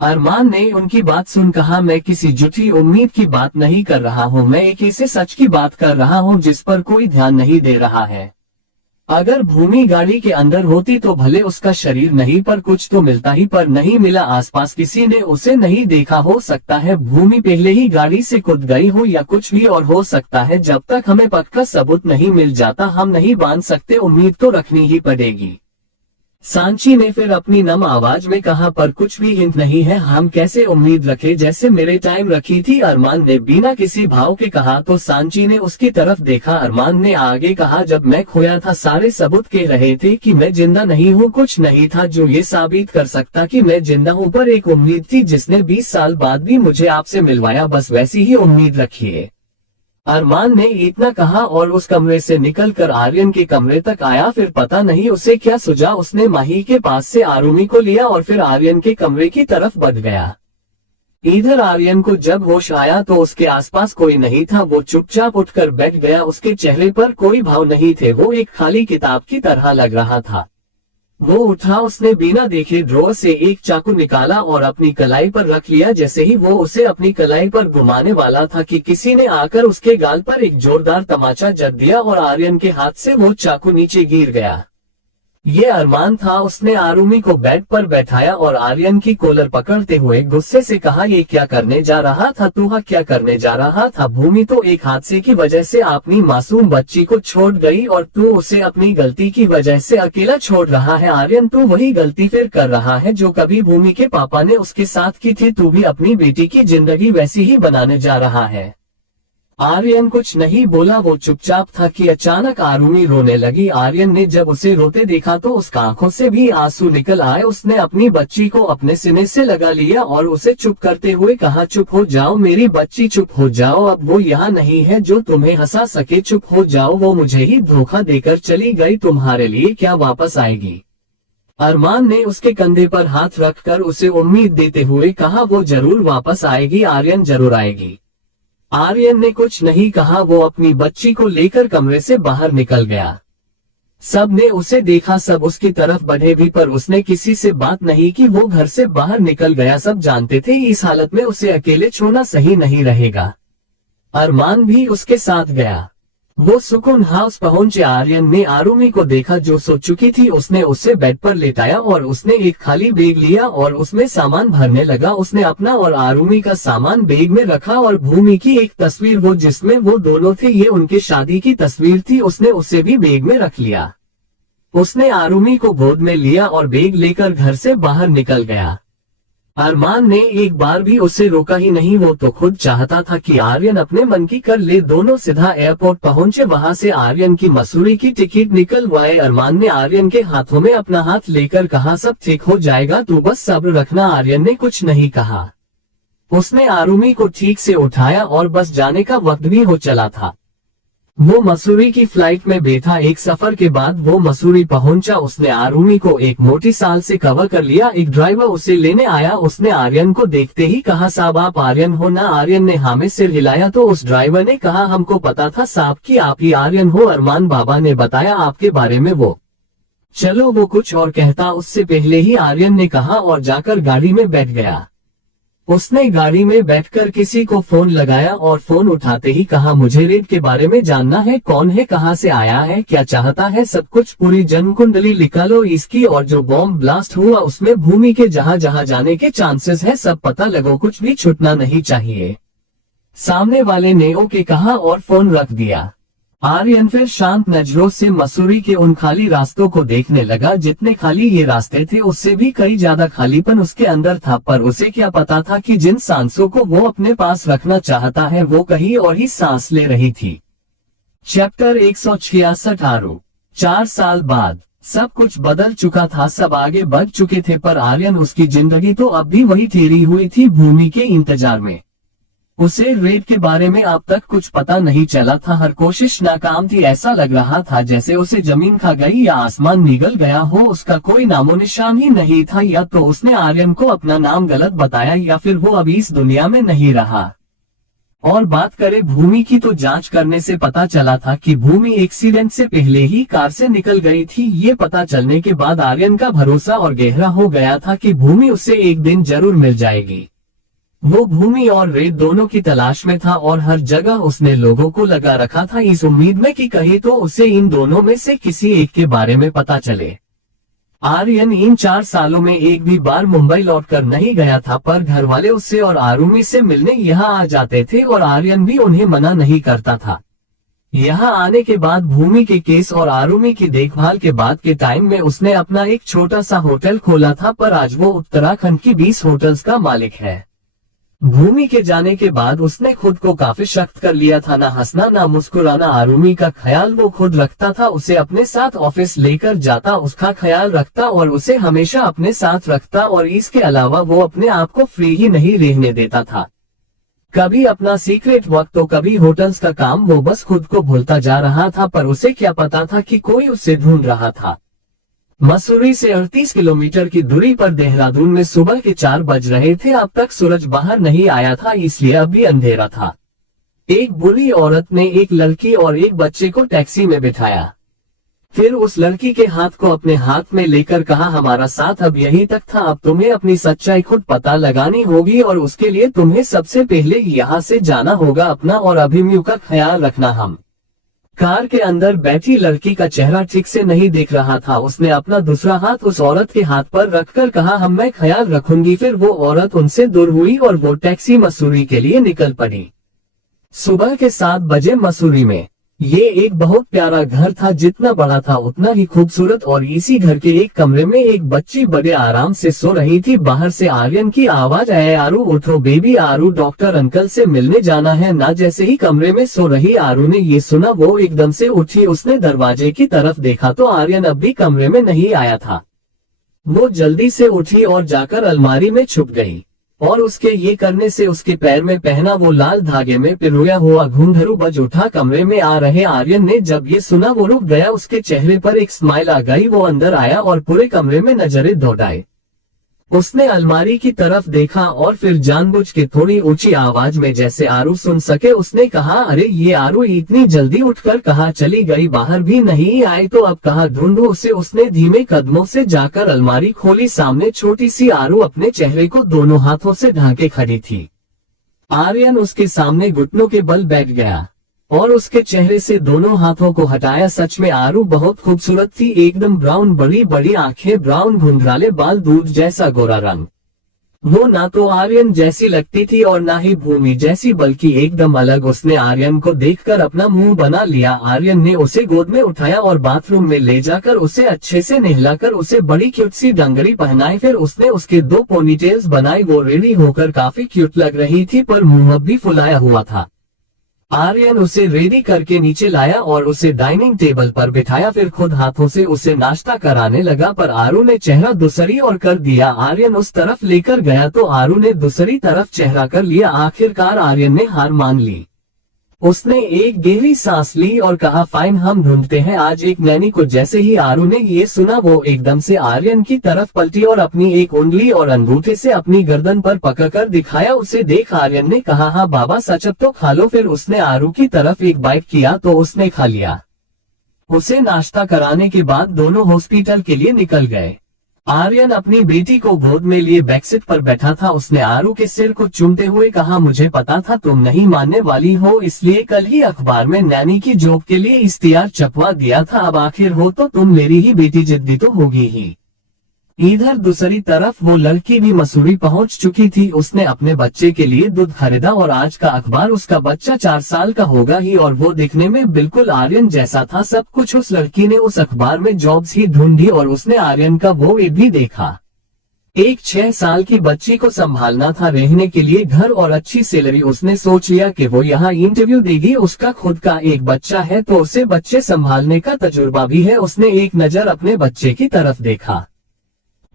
अरमान ने उनकी बात सुन कहा, मैं किसी झूठी उम्मीद की बात नहीं कर रहा हूँ, मैं एक ऐसे सच की बात कर रहा हूँ जिस पर कोई ध्यान नहीं दे रहा है। अगर भूमि गाड़ी के अंदर होती तो भले उसका शरीर नहीं पर कुछ तो मिलता ही, पर नहीं मिला। आसपास किसी ने उसे नहीं देखा, हो सकता है भूमि पहले ही गाड़ी से कूद गई हो या कुछ भी और हो सकता है। जब तक हमें पक्का सबूत नहीं मिल जाता हम नहीं बांध सकते, उम्मीद तो रखनी ही पड़ेगी। सांची ने फिर अपनी नम आवाज में कहा, पर कुछ भी हिंट नहीं है, हम कैसे उम्मीद रखे जैसे मेरे टाइम रखी थी। अरमान ने बिना किसी भाव के कहा। तो सांची ने उसकी तरफ देखा। अरमान ने आगे कहा, जब मैं खोया था सारे सबूत कह रहे थे कि मैं जिंदा नहीं हूँ, कुछ नहीं था जो ये साबित कर सकता कि मैं जिंदा हूँ, पर एक उम्मीद थी जिसने 20 साल बाद भी मुझे आपसे मिलवाया, बस वैसी ही उम्मीद रखिए। अरमान ने इतना कहा और उस कमरे से निकलकर आर्यन के कमरे तक आया। फिर पता नहीं उसे क्या सूझा, उसने माही के पास से आरुमि को लिया और फिर आर्यन के कमरे की तरफ बढ़ गया। इधर आर्यन को जब होश आया तो उसके आसपास कोई नहीं था। वो चुपचाप उठकर बैठ गया, उसके चेहरे पर कोई भाव नहीं थे, वो एक खाली किताब की तरह लग रहा था। वो उठा, उसने बिना देखे ड्रॉर से एक चाकू निकाला और अपनी कलाई पर रख लिया। जैसे ही वो उसे अपनी कलाई पर घुमाने वाला था कि किसी ने आकर उसके गाल पर एक जोरदार तमाचा जड़ दिया और आर्यन के हाथ से वो चाकू नीचे गिर गया। ये अरमान था। उसने आरुमि को बेड पर बैठाया और आर्यन की कॉलर पकड़ते हुए गुस्से से कहा, ये क्या करने जा रहा था तू? क्या करने जा रहा था? भूमि तो एक हादसे की वजह से अपनी मासूम बच्ची को छोड़ गई और तू उसे अपनी गलती की वजह से अकेला छोड़ रहा है। आर्यन, तू वही गलती फिर कर रहा है जो कभी भूमि के पापा ने उसके साथ की थी। तू भी अपनी बेटी की जिंदगी वैसी ही बनाने जा रहा है। आर्यन कुछ नहीं बोला, वो चुपचाप था कि अचानक आरुमि रोने लगी। आर्यन ने जब उसे रोते देखा तो उसका आंखों से भी आंसू निकल आए। उसने अपनी बच्ची को अपने सीने से लगा लिया और उसे चुप करते हुए कहा, चुप हो जाओ मेरी बच्ची, चुप हो जाओ, अब वो यहाँ नहीं है जो तुम्हें हंसा सके, चुप हो जाओ, वो मुझे ही धोखा देकर चली गई, तुम्हारे लिए क्या वापस आएगी? अरमान ने उसके कंधे पर हाथ रखकर उसे उम्मीद देते हुए कहा, वो जरूर वापस आएगी आर्यन, जरूर आएगी। आर्यन ने कुछ नहीं कहा, वो अपनी बच्ची को लेकर कमरे से बाहर निकल गया। सब ने उसे देखा, सब उसकी तरफ बढ़े भी, पर उसने किसी से बात नहीं की। वो घर से बाहर निकल गया। सब जानते थे इस हालत में उसे अकेले छोड़ना सही नहीं रहेगा। अरमान भी उसके साथ गया। वो सुकून हाउस पहुंचे। आर्यन ने आरुमि को देखा जो सो चुकी थी। उसने उसे बेड पर लेटाया और उसने एक खाली बैग लिया और उसमें सामान भरने लगा। उसने अपना और आरुमि का सामान बैग में रखा और भूमि की एक तस्वीर, वो जिसमें वो दोनों थे, ये उनकी शादी की तस्वीर थी, उसने उसे भी बैग में रख लिया। उसने आरुमि को गोद में लिया और बैग लेकर घर से बाहर निकल गया। अरमान ने एक बार भी उसे रोका ही नहीं। वो तो खुद चाहता था कि आर्यन अपने मन की कर ले। दोनों सीधा एयरपोर्ट पहुंचे, वहां से आर्यन की मसूरी की टिकट निकलवाए। अरमान ने आर्यन के हाथों में अपना हाथ लेकर कहा, सब ठीक हो जाएगा, तू बस सब्र रखना। आर्यन ने कुछ नहीं कहा। उसने आरुमि को ठीक से उठाया और बस जाने का वक्त भी हो चला था। वो मसूरी की फ्लाइट में बैठा। एक सफर के बाद वो मसूरी पहुंचा। उसने आरुमि को एक मोटी साल से कवर कर लिया। एक ड्राइवर उसे लेने आया। उसने आर्यन को देखते ही कहा, साहब आप आर्यन हो ना? आर्यन ने हाँ में सिर हिलाया तो उस ड्राइवर ने कहा, हमको पता था साहब कि आप ही आर्यन हो, अरमान बाबा ने बताया आपके बारे में। वो चलो, वो कुछ और कहता उससे पहले ही आर्यन ने कहा और जाकर गाड़ी में बैठ गया। उसने गाड़ी में बैठकर किसी को फोन लगाया और फोन उठाते ही कहा, मुझे रेड के बारे में जानना है, कौन है, कहां से आया है, क्या चाहता है, सब कुछ, पूरी जन्म कुंडली निकालो इसकी, और जो बॉम्ब ब्लास्ट हुआ उसमें भूमि के जहां जहां जाने के चांसेस है सब पता लगो, कुछ भी छूटना नहीं चाहिए। सामने वाले ने ओके कहा और फोन रख दिया। आर्यन फिर शांत नजरों से मसूरी के उन खाली रास्तों को देखने लगा। जितने खाली ये रास्ते थे उससे भी कई ज्यादा खालीपन उसके अंदर था, पर उसे क्या पता था कि जिन सांसों को वो अपने पास रखना चाहता है वो कहीं और ही सांस ले रही थी। चैप्टर 166 आरू। 4 साल बाद सब कुछ बदल चुका था, सब आगे बढ़ चुके थे, पर आर्यन, उसकी जिंदगी तो अब भी वही ठहरी हुई थी, भूमि के इंतजार में। उसे रेड के बारे में अब तक कुछ पता नहीं चला था। हर कोशिश नाकाम थी। ऐसा लग रहा था जैसे उसे जमीन खा गई या आसमान निगल गया हो। उसका कोई नामो निशान ही नहीं था। या तो उसने आर्यन को अपना नाम गलत बताया या फिर वो अभी इस दुनिया में नहीं रहा। और बात करें भूमि की तो जांच करने से पता चला था कि भूमि एक्सीडेंट से पहले ही कार से निकल गई थी। ये पता चलने के बाद आर्यन का भरोसा और गहरा हो गया था कि भूमि उसे एक दिन जरूर मिल जाएगी। वो भूमि और रेत दोनों की तलाश में था और हर जगह उसने लोगों को लगा रखा था, इस उम्मीद में कि कहीं तो उसे इन दोनों में से किसी एक के बारे में पता चले। आर्यन इन 4 सालों में एक भी बार मुंबई लौटकर नहीं गया था, पर घर वाले उससे और आरुमि से मिलने यहाँ आ जाते थे और आर्यन भी उन्हें मना नहीं करता था। यहाँ आने के बाद भूमि के केस और आरुमि की देखभाल के बाद के टाइम में उसने अपना एक छोटा सा होटल खोला था, पर आज वो उत्तराखंड की 20 होटल्स का मालिक है। भूमि के जाने के बाद उसने खुद को काफी सख्त कर लिया था, ना हंसना ना मुस्कुराना। आरुमि का ख्याल वो खुद रखता था, उसे अपने साथ ऑफिस लेकर जाता, उसका ख्याल रखता और उसे हमेशा अपने साथ रखता, और इसके अलावा वो अपने आप को फ्री ही नहीं रहने देता था। कभी अपना सीक्रेट वर्क तो कभी होटल्स का काम, वो बस खुद को भूलता जा रहा था, पर उसे क्या पता था कि कोई उसे ढूंढ रहा था। मसूरी से 38 किलोमीटर की दूरी पर देहरादून में सुबह के 4 बज रहे थे। अब तक सूरज बाहर नहीं आया था, इसलिए अभी अंधेरा था। एक बूढ़ी औरत ने एक लड़की और एक बच्चे को टैक्सी में बिठाया। फिर उस लड़की के हाथ को अपने हाथ में लेकर कहा, हमारा साथ अब यहीं तक था, अब तुम्हें अपनी सच्चाई खुद पता लगानी होगी और उसके लिए तुम्हें सबसे पहले यहाँ से जाना होगा। अपना और अभिमन्यु का ख्याल रखना। हम कार के अंदर बैठी लड़की का चेहरा ठीक से नहीं देख रहा था। उसने अपना दूसरा हाथ उस औरत के हाथ पर रखकर कहा, हम मैं ख्याल रखूंगी। फिर वो औरत उनसे दूर हुई और वो टैक्सी मसूरी के लिए निकल पड़ी। सुबह के 7 बजे मसूरी में ये एक बहुत प्यारा घर था, जितना बड़ा था उतना ही खूबसूरत, और इसी घर के एक कमरे में एक बच्ची बड़े आराम से सो रही थी। बाहर से आर्यन की आवाज आए, आरू उठो बेबी, आरू डॉक्टर अंकल से मिलने जाना है ना। जैसे ही कमरे में सो रही आरू ने ये सुना, वो एकदम से उठी। उसने दरवाजे की तरफ देखा तो आर्यन अब भी कमरे में नहीं आया था। वो जल्दी से उठी और जाकर अलमारी में छुप गई, और उसके ये करने से उसके पैर में पहना वो लाल धागे में पिरोया हुआ घुंघरू बज उठा। कमरे में आ रहे आर्यन ने जब ये सुना वो रुक गया, उसके चेहरे पर एक स्माइल आ गई। वो अंदर आया और पूरे कमरे में नजरें दौड़ाई। उसने अलमारी की तरफ देखा और फिर जानबूझ के थोड़ी ऊंची आवाज में, जैसे आरू सुन सके, उसने कहा, अरे ये आरू इतनी जल्दी उठकर कहाँ चली गई, बाहर भी नहीं आई तो अब कहाँ ढूंढूं उसे। उसने धीमे कदमों से जाकर अलमारी खोली। सामने छोटी सी आरू अपने चेहरे को दोनों हाथों से ढांके खड़ी थी। आर्यन उसके सामने घुटनों के बल बैठ गया और उसके चेहरे से दोनों हाथों को हटाया। सच में आरू बहुत खूबसूरत थी, एकदम ब्राउन, बड़ी बड़ी आंखें, ब्राउन घुंघराले बाल, दूध जैसा गोरा रंग। वो ना तो आर्यन जैसी लगती थी और ना ही भूमि जैसी, बल्कि एकदम अलग। उसने आर्यन को देखकर अपना मुंह बना लिया। आर्यन ने उसे गोद में उठाया और बाथरूम में ले जाकर उसे अच्छे से नहलाकर उसे बड़ी क्यूट सी डंगरी पहनाई। फिर उसने उसके 2 पोनीटेल्स बनाई। वो रेडी होकर काफी क्यूट लग रही थी, पर मुंह भी फुलाया हुआ था। आर्यन उसे रेडी करके नीचे लाया और उसे डाइनिंग टेबल पर बिठाया। फिर खुद हाथों से उसे नाश्ता कराने लगा, पर आरू ने चेहरा दूसरी ओर कर दिया। आर्यन उस तरफ लेकर गया तो आरू ने दूसरी तरफ चेहरा कर लिया। आखिरकार आर्यन ने हार मान ली। उसने एक गहरी सांस ली और कहा, फाइन, हम ढूंढते हैं आज एक नैनी को। जैसे ही आरू ने ये सुना, वो एकदम से आर्यन की तरफ पलटी और अपनी एक उंगली और अंगूठे से अपनी गर्दन पर पकड़कर दिखाया। उसे देख आर्यन ने कहा, हाँ बाबा सच, अब तो खा लो। फिर उसने आरू की तरफ एक बाइट किया तो उसने खा लिया। उसे नाश्ता कराने के बाद दोनों हॉस्पिटल के लिए निकल गए। आर्यन अपनी बेटी को गोद में लिए बैकसीट पर बैठा था। उसने आरू के सिर को चूमते हुए कहा, मुझे पता था तुम नहीं मानने वाली हो, इसलिए कल ही अखबार में नैनी की जॉब के लिए इश्तिहार छपवा दिया था। अब आखिर हो तो तुम मेरी ही बेटी, जिद्दी तो होगी ही। इधर दूसरी तरफ वो लड़की भी मसूरी पहुंच चुकी थी। उसने अपने बच्चे के लिए दूध खरीदा और आज का अखबार उसका बच्चा 4 साल का होगा ही, और वो दिखने में बिल्कुल आर्यन जैसा था। सब कुछ उस लड़की ने उस अखबार में जॉब्स ही ढूंढी और उसने आर्यन का वो एड भी देखा। एक 6 साल की बच्ची को संभालना था, रहने के लिए घर और अच्छी सैलरी। उसने सोच लिया कि वो यहाँ इंटरव्यू देगी। उसका खुद का एक बच्चा है तो उसे बच्चे संभालने का तजुर्बा भी है। उसने एक नजर अपने बच्चे की तरफ देखा।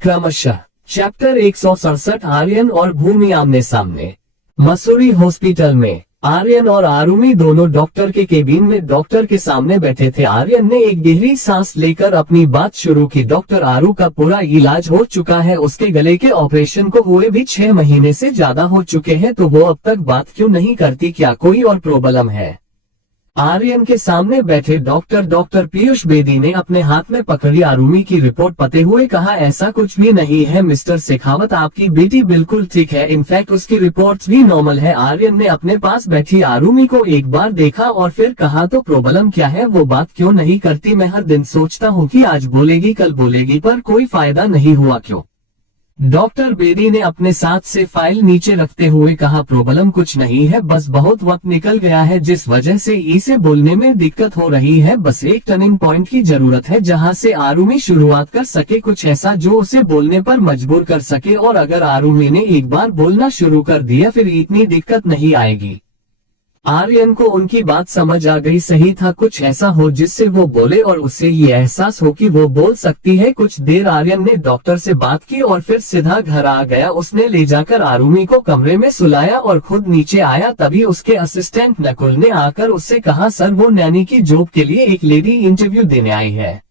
क्रमशः चैप्टर 167 आर्यन और भूमि आमने सामने। मसूरी हॉस्पिटल में आर्यन और आरुमि दोनों डॉक्टर के केबिन में डॉक्टर के सामने बैठे थे। आर्यन ने एक गहरी सांस लेकर अपनी बात शुरू की। डॉक्टर, आरु का पूरा इलाज हो चुका है। उसके गले के ऑपरेशन को हुए भी 6 महीने से ज्यादा हो चुके हैं, तो वो अब तक बात क्यों नहीं करती? क्या कोई और प्रॉब्लम है? आर्यन के सामने बैठे डॉक्टर पीयूष बेदी ने अपने हाथ में पकड़ी आरुमि की रिपोर्ट पते हुए कहा, ऐसा कुछ भी नहीं है मिस्टर शेखावत, आपकी बेटी बिल्कुल ठीक है। इनफैक्ट उसकी रिपोर्ट्स भी नॉर्मल है। आर्यन ने अपने पास बैठी आरुमि को एक बार देखा और फिर कहा, तो प्रॉब्लम क्या है? वो बात क्यों नहीं करती? मैं हर दिन सोचता हूँ कि आज बोलेगी कल बोलेगी, पर कोई फायदा नहीं हुआ, क्यों? डॉक्टर बेदी ने अपने साथ से फाइल नीचे रखते हुए कहा, प्रॉब्लम कुछ नहीं है, बस बहुत वक्त निकल गया है जिस वजह से इसे बोलने में दिक्कत हो रही है। बस एक टर्निंग पॉइंट की जरूरत है जहां से आरुमि शुरुआत कर सके, कुछ ऐसा जो उसे बोलने पर मजबूर कर सके। और अगर आरुमि ने एक बार बोलना शुरू कर दिया फिर इतनी दिक्कत नहीं आएगी। आर्यन को उनकी बात समझ आ गई। सही था, कुछ ऐसा हो जिससे वो बोले और उसे ये एहसास हो कि वो बोल सकती है। कुछ देर आर्यन ने डॉक्टर से बात की और फिर सीधा घर आ गया। उसने ले जाकर आरुमि को कमरे में सुलाया और खुद नीचे आया। तभी उसके असिस्टेंट नकुल ने आकर उससे कहा, सर वो नैनी की जॉब के लिए एक लेडी इंटरव्यू देने आई है।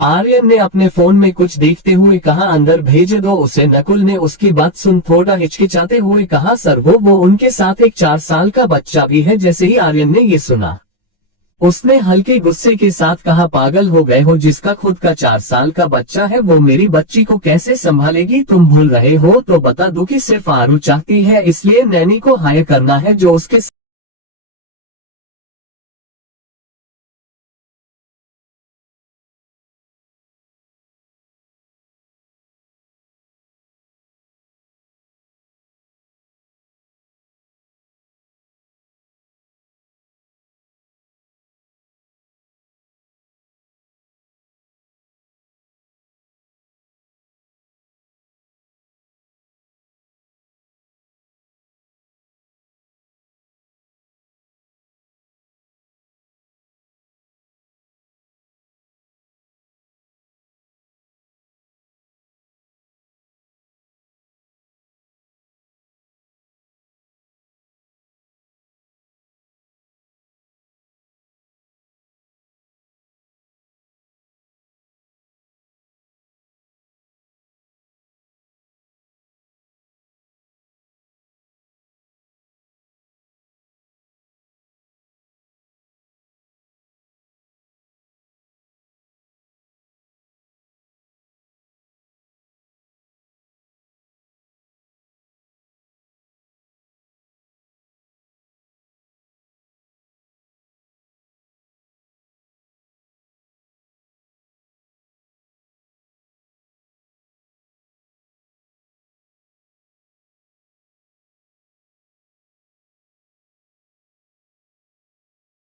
आर्यन ने अपने फोन में कुछ देखते हुए कहा, अंदर भेज दो उसे। नकुल ने उसकी बात सुन थोड़ा हिचकिचाते हुए कहा, सर वो उनके साथ एक 4 साल का बच्चा भी है। जैसे ही आर्यन ने ये सुना उसने हल्के गुस्से के साथ कहा, पागल हो गए हो? जिसका खुद का 4 साल का बच्चा है वो मेरी बच्ची को कैसे संभालेगी? तुम भूल रहे हो? तो बता दूं कि सिर्फ आरू चाहती है इसलिए नैनी को हायर करना है जो उसके